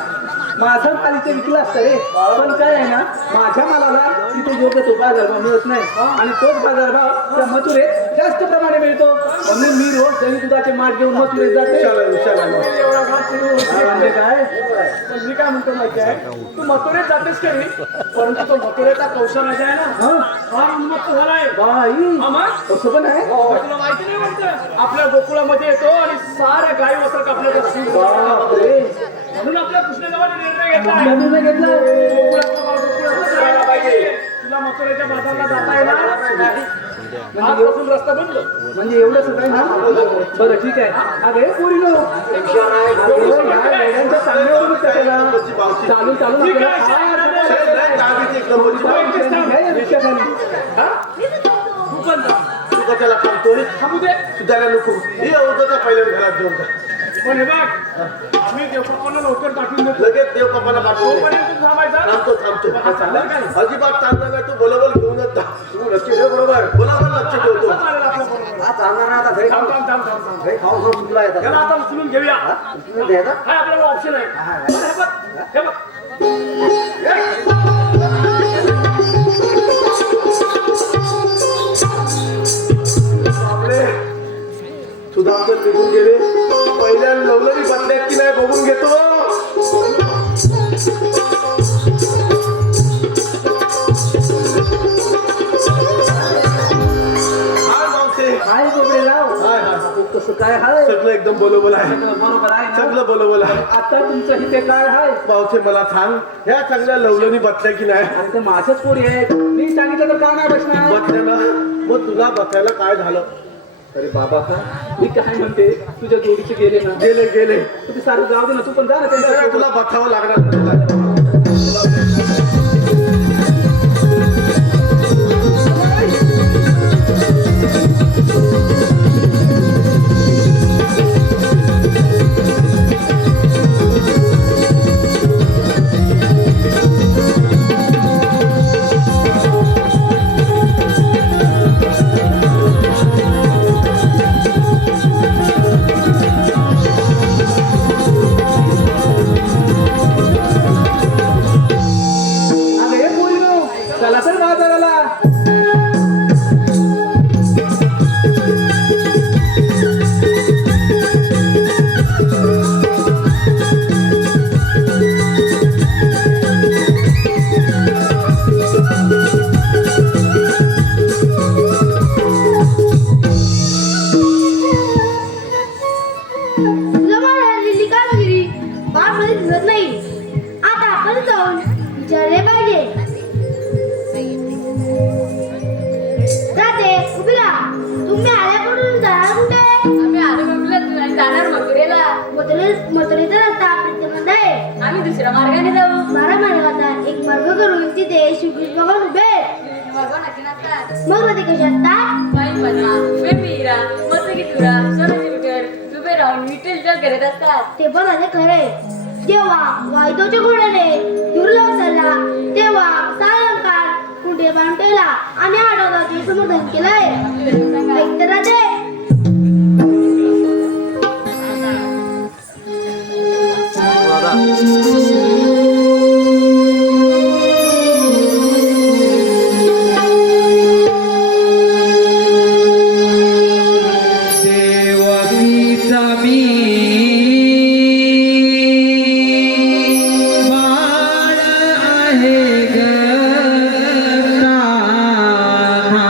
माझा माल इथे विकला असतं रे पण काय आहे ना माझ्या मालाला तिथे योग्य तो बाजारभाव मिळत नाही आणि तोच बाजारभाव त्या मथुरेत जास्त प्रमाणे मिळतो म्हणून मी रोज दही दुधाचे माठ घेऊन मथुरेत जाते एवढा घाट सुरू होतो. म्हणजे काय पण मी काय म्हणतो माहिती आहे तू मथुरेत जातेस खरी परंतु तो मथुरेचा कौशल राजा आहे ना हा उन्मत्त झालाय बाई असं पण आहे तुला माहिती नाही म्हणतं आपल्या गोकुळामध्ये येतो आणि साऱ्या गाई वस्त्र कापल्या जातात बापरे म्हणून आपल्या कृष्णगावाने निर्णय घेतला निर्णय घेतला गोकुळात जायला पाहिजे तुला मथुरेच्या बाजारला जाता येणार आजपासून रस्ता बंद म्हणजे एवढं सगळं ना बरं ठीक आहे अरे पोरीनो मैदानच्या सांगण्यावरून चालू चालू ठीक आहे तू पण जा त्याला थांबतोय थांबू दे सुधायला नको हे अवघडचा पहिल्या घरात जाऊन जा. पण हे बघ आम्ही देवकृपाला लवकर पाठवून देतो लगेच देव कपाला पाठवतो तोपर्यंत तू थांबायचा थांबतो हा चालेल काय अजिबात चालणार नाही तू बरोबर घेऊनच जा तू लक्ष ठेव बरोबर बरोबर लक्ष ठेवतो असं चालेल आपल्या बरोबर हा चालणार नाही आता घरी थांब थांब थांब थांब थांब घरी खाऊन खाऊन सुटला येतात याला आता उचलून घेऊया द्यायचा हा आपल्याला ऑप्शन आहे हे बघ सुधाकर निघून गेले पहिल्या लवलरी बदल्यात की नाही बघून घेतो हाय गोबरे राव कसं काय आहे सगळं एकदम बरोबर आहे सगळं बरोबर आहे ना सगळं बरोबर आहे आता तुमचं इथे काय आहे पावचे मला सांग ह्या सगळ्या लवलनी बसल्या की नाही आणि ते माझ्याच पोरी आहेत मी सांगितलं तर का नाही बसणार बसल्यानं मग तुला बसायला काय झालं अरे बाबा का मी काय म्हणते तुझ्या जोडीचे गेले ना गेले गेले तू ते सारं जाऊ दे ना तू पण जा ना त्यांच्या तुला बसावं लागणार अगं हे पोरीनो चला तर बाजाराला जमा झालेली कामगिरी बापमध्ये दिसत नाही आता आपण जाऊन विचारले पाहिजे राहते उभी राहा तुम्ही आल्याकडून जाणार कुठे आम्ही आलो बघलं आणि जाणार मथुरेला मथुरेचा रस्ता प्रतिबंध आहे आम्ही दुसऱ्या मार्गाने जाऊ 12 मार्गाचा एक मार्ग करून तिथे श्रीकृष्ण भगवान उभे आहेत. भगवान नक्की नसतात मग ते कसे असतात बाई पद्मा उभे मीरा मस्तकी तुरा सोनाची विकर उभे राहून विठ्ठलच्या करत असतात ते पण आहे खरे जेव्हा वायदोच्या घोड्याने दुर्लभ झाला तेव्हा सायंकाळ कुठे बांधलेला आणि आठवड्याचे समर्थन केलंय ऐकते राजे देवकीचा मी बाळ आहे ग कान्हा.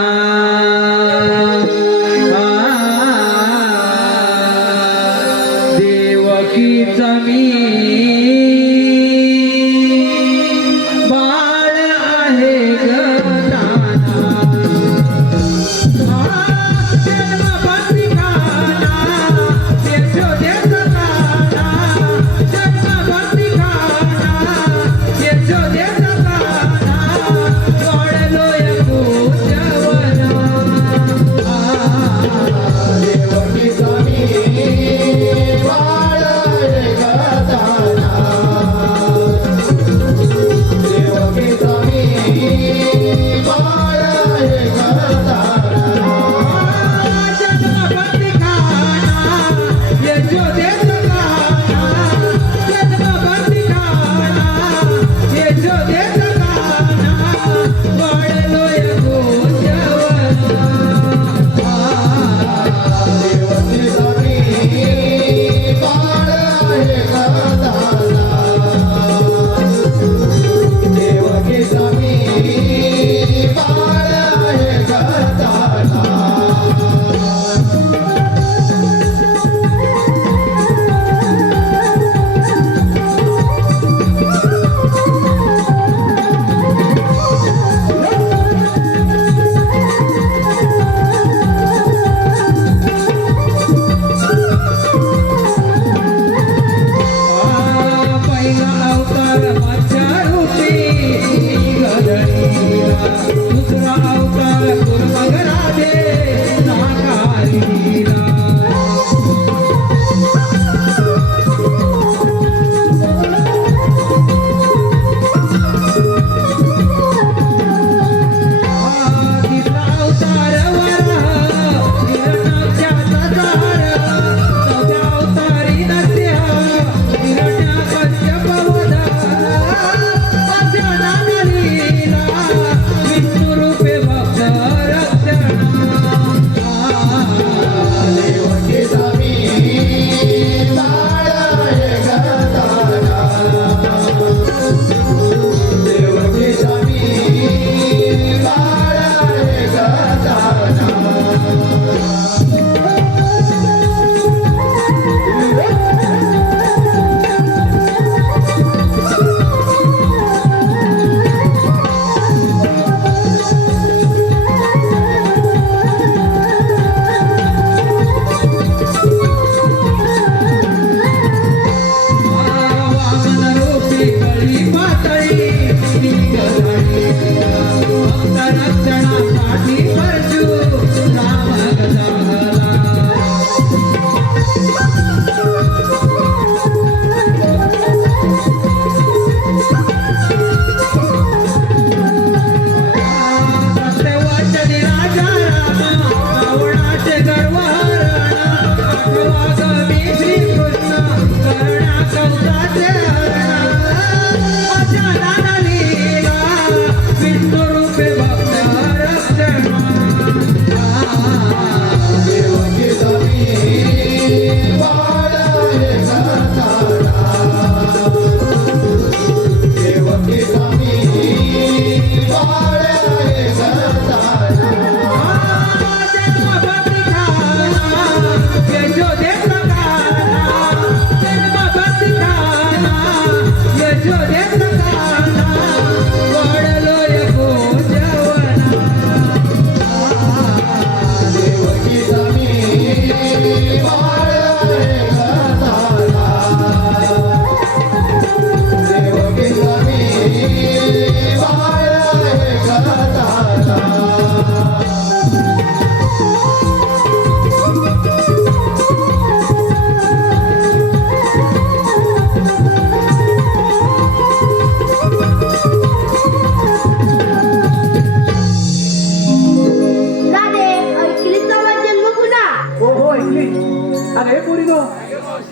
अरे पुरीनो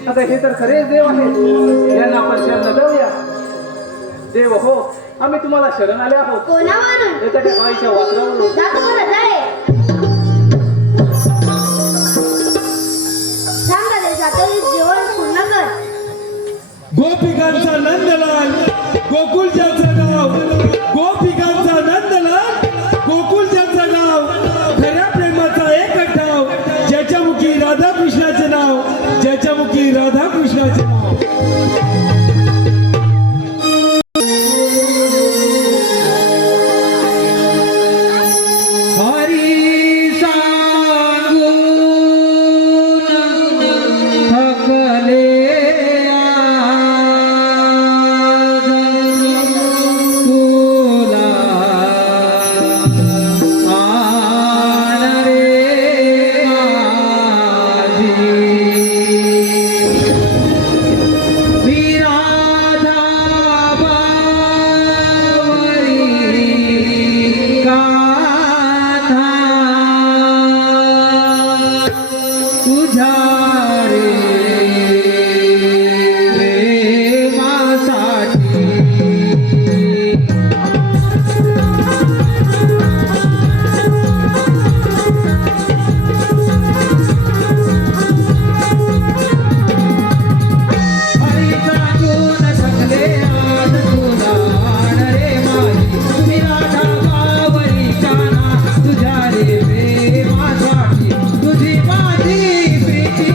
आता हे तर खरे देव आहे यांना आपण शरण जाऊया. देव हो आम्ही तुम्हाला शरण आले आहोत. कोणावरून एखाद्या बाईच्या वासरावरून. जातो बरं जाय सांग रे जातो जेवण पूर्ण कर. गोपिकांचा नंदलाल गोकुळच्याचं गाव, गोपिकांचा नंदलाल गोकुळच्याचं गाव, खऱ्या प्रेमाचा एक ठाव, ज्याच्या मुखी राधा कृष्णाचे नाव, ज्याच्या मुखी राधा कृष्णाचे नाव. हरी सांगून थकले तुला आण रे माझी विराधा बावरी गाथा तुझ्या रे प्रेमासाठी हरी सांगून थकले आज तुला आण रे माझी विराधा बावरी काना तुझ्या रे प्रेमासाठी तुझी माझी प्रीती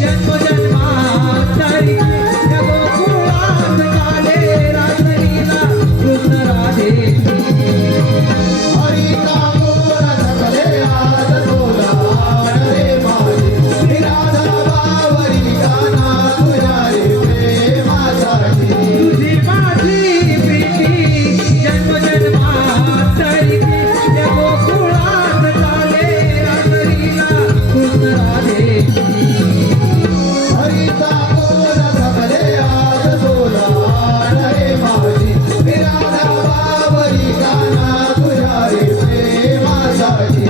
जन्मजन्मांतरी या गोकुळात झाले रात्रीला कृष्ण राधेची. हरी सांगून थकले आज तुला आण रे माझी विराधा बावरी काना तुझ्या रे प्रेमासाठी तुझी माझी प्रीती जन्मजन्मांतरी या गोकुळात झाले रात्रीला कृष्ण राधेची. हरी सांगून थकले आज तुला आण रे माझी विराधा बावरी काना तुझ्या रे प्रेमासाठी.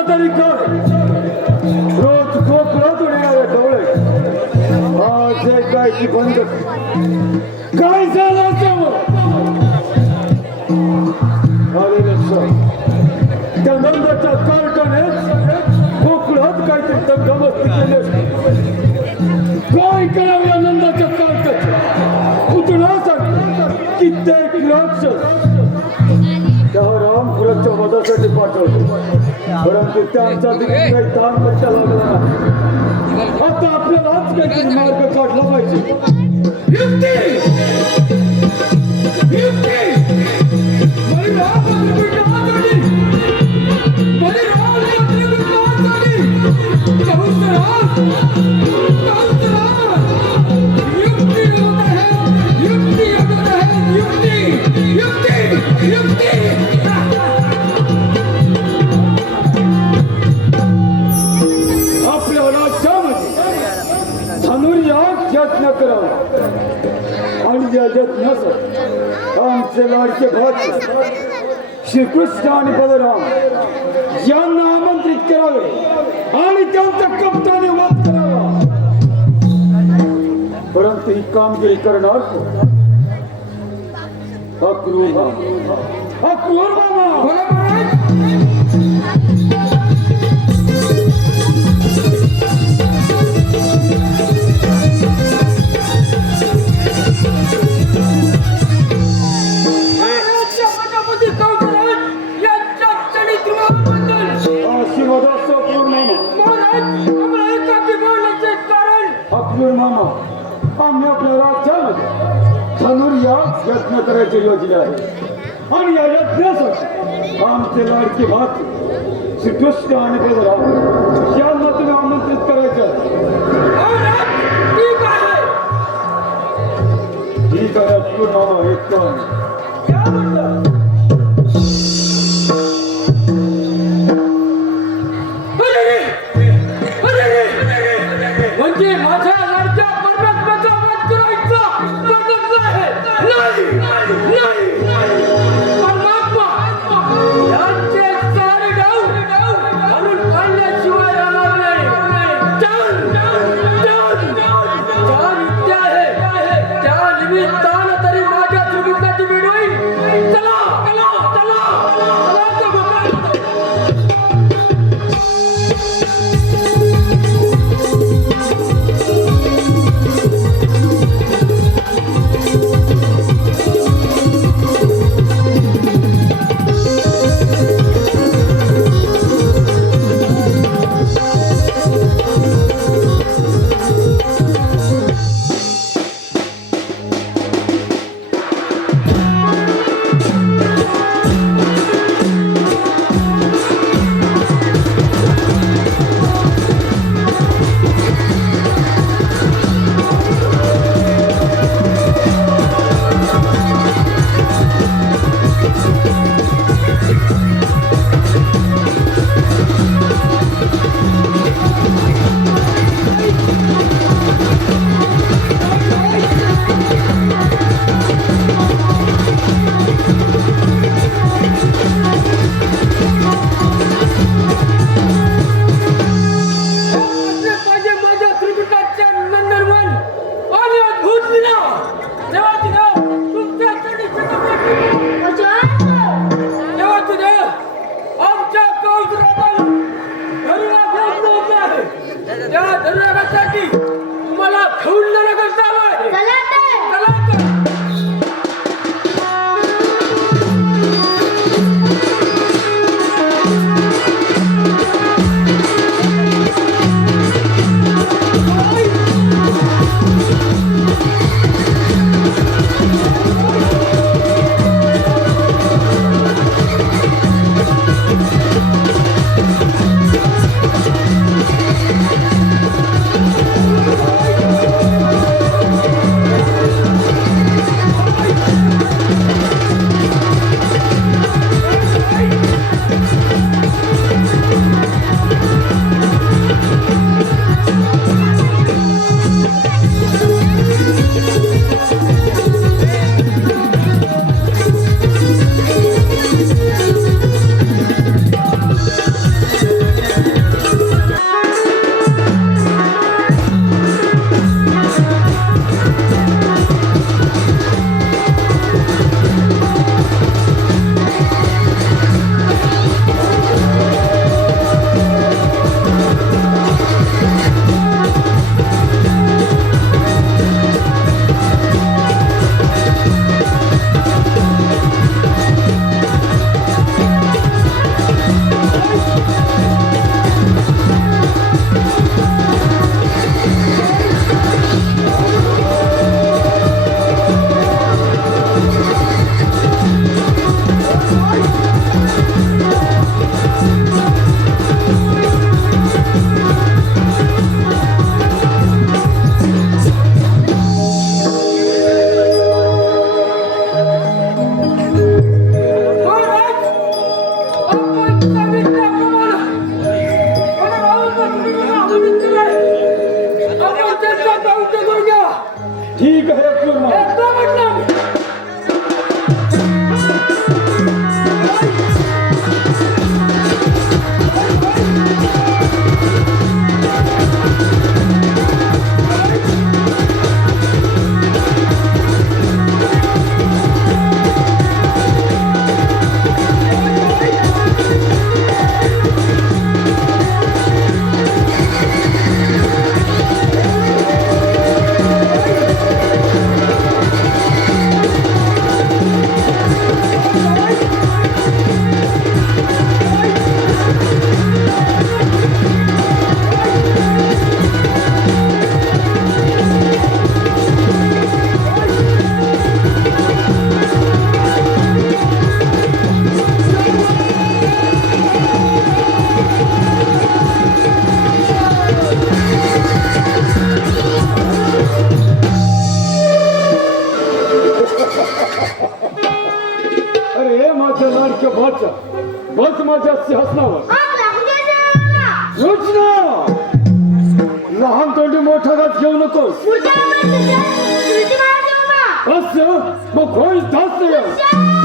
असं तरी कर रोज गोकुळातून येणारे डोळे आज जे काय की बंद काय झालं असावं आले लक्षात त्या नंदाच्या कार्टानेच गोकुळात काहीतरी दंगमस्ती केली असती काय करावं या नंदाच्या कार्टाचे उतरण्यासाठी कित्येक लक्ष त्या रामपुराच्या वधासाठी पाठवले परंतु त्यांचा देखील काही ताण पट्टा लागला नाही आता आपल्याला आज काहीतरी मार्ग काढला पाहिजे आपल्या राज्यामध्ये धनुर्याग यज्ञ करावा आणि या यज्ञासाठी आमचे लाडके भाऊ श्रीकृष्ण आणि बलराम यांना आमंत्रित करावे आणि त्यांचा कप्ताने वध करावा परंतु ही कामगिरी करणार कोण? अक्रूर मामा अक्रूर मामा अक्रूर मामा आम्ही आपल्या राज्यामध्ये धनुर्याग यज्ञ करायची योजना आहे आणि या यज्ञासाठी आमचे लाडके भात श्रीकृष्ण आणि बलराम यांना तुम्ही आमंत्रित करायचं ठीक आहे अक्रूर मामा येतो म्हणजे माझ्या लाडक्या परमात्म्याचा वध करायचा पद्धत आहे नाही परमात्मा यांचे सारे डाव घालून काढल्याशिवाय राहणार नाही त्या निमित्तानं तरी माझ्या चुकीची वेळ होईल चला माझ्या लाडक्या भाच्या बस माझ्या सिंहासनावर आग लागू दे देवाला. योजना लहान तोंडी मोठा घात घेऊ नकोस पुढच्या नंबरची तुझी मला देऊ मा. असं मग होईल दास पुढच्या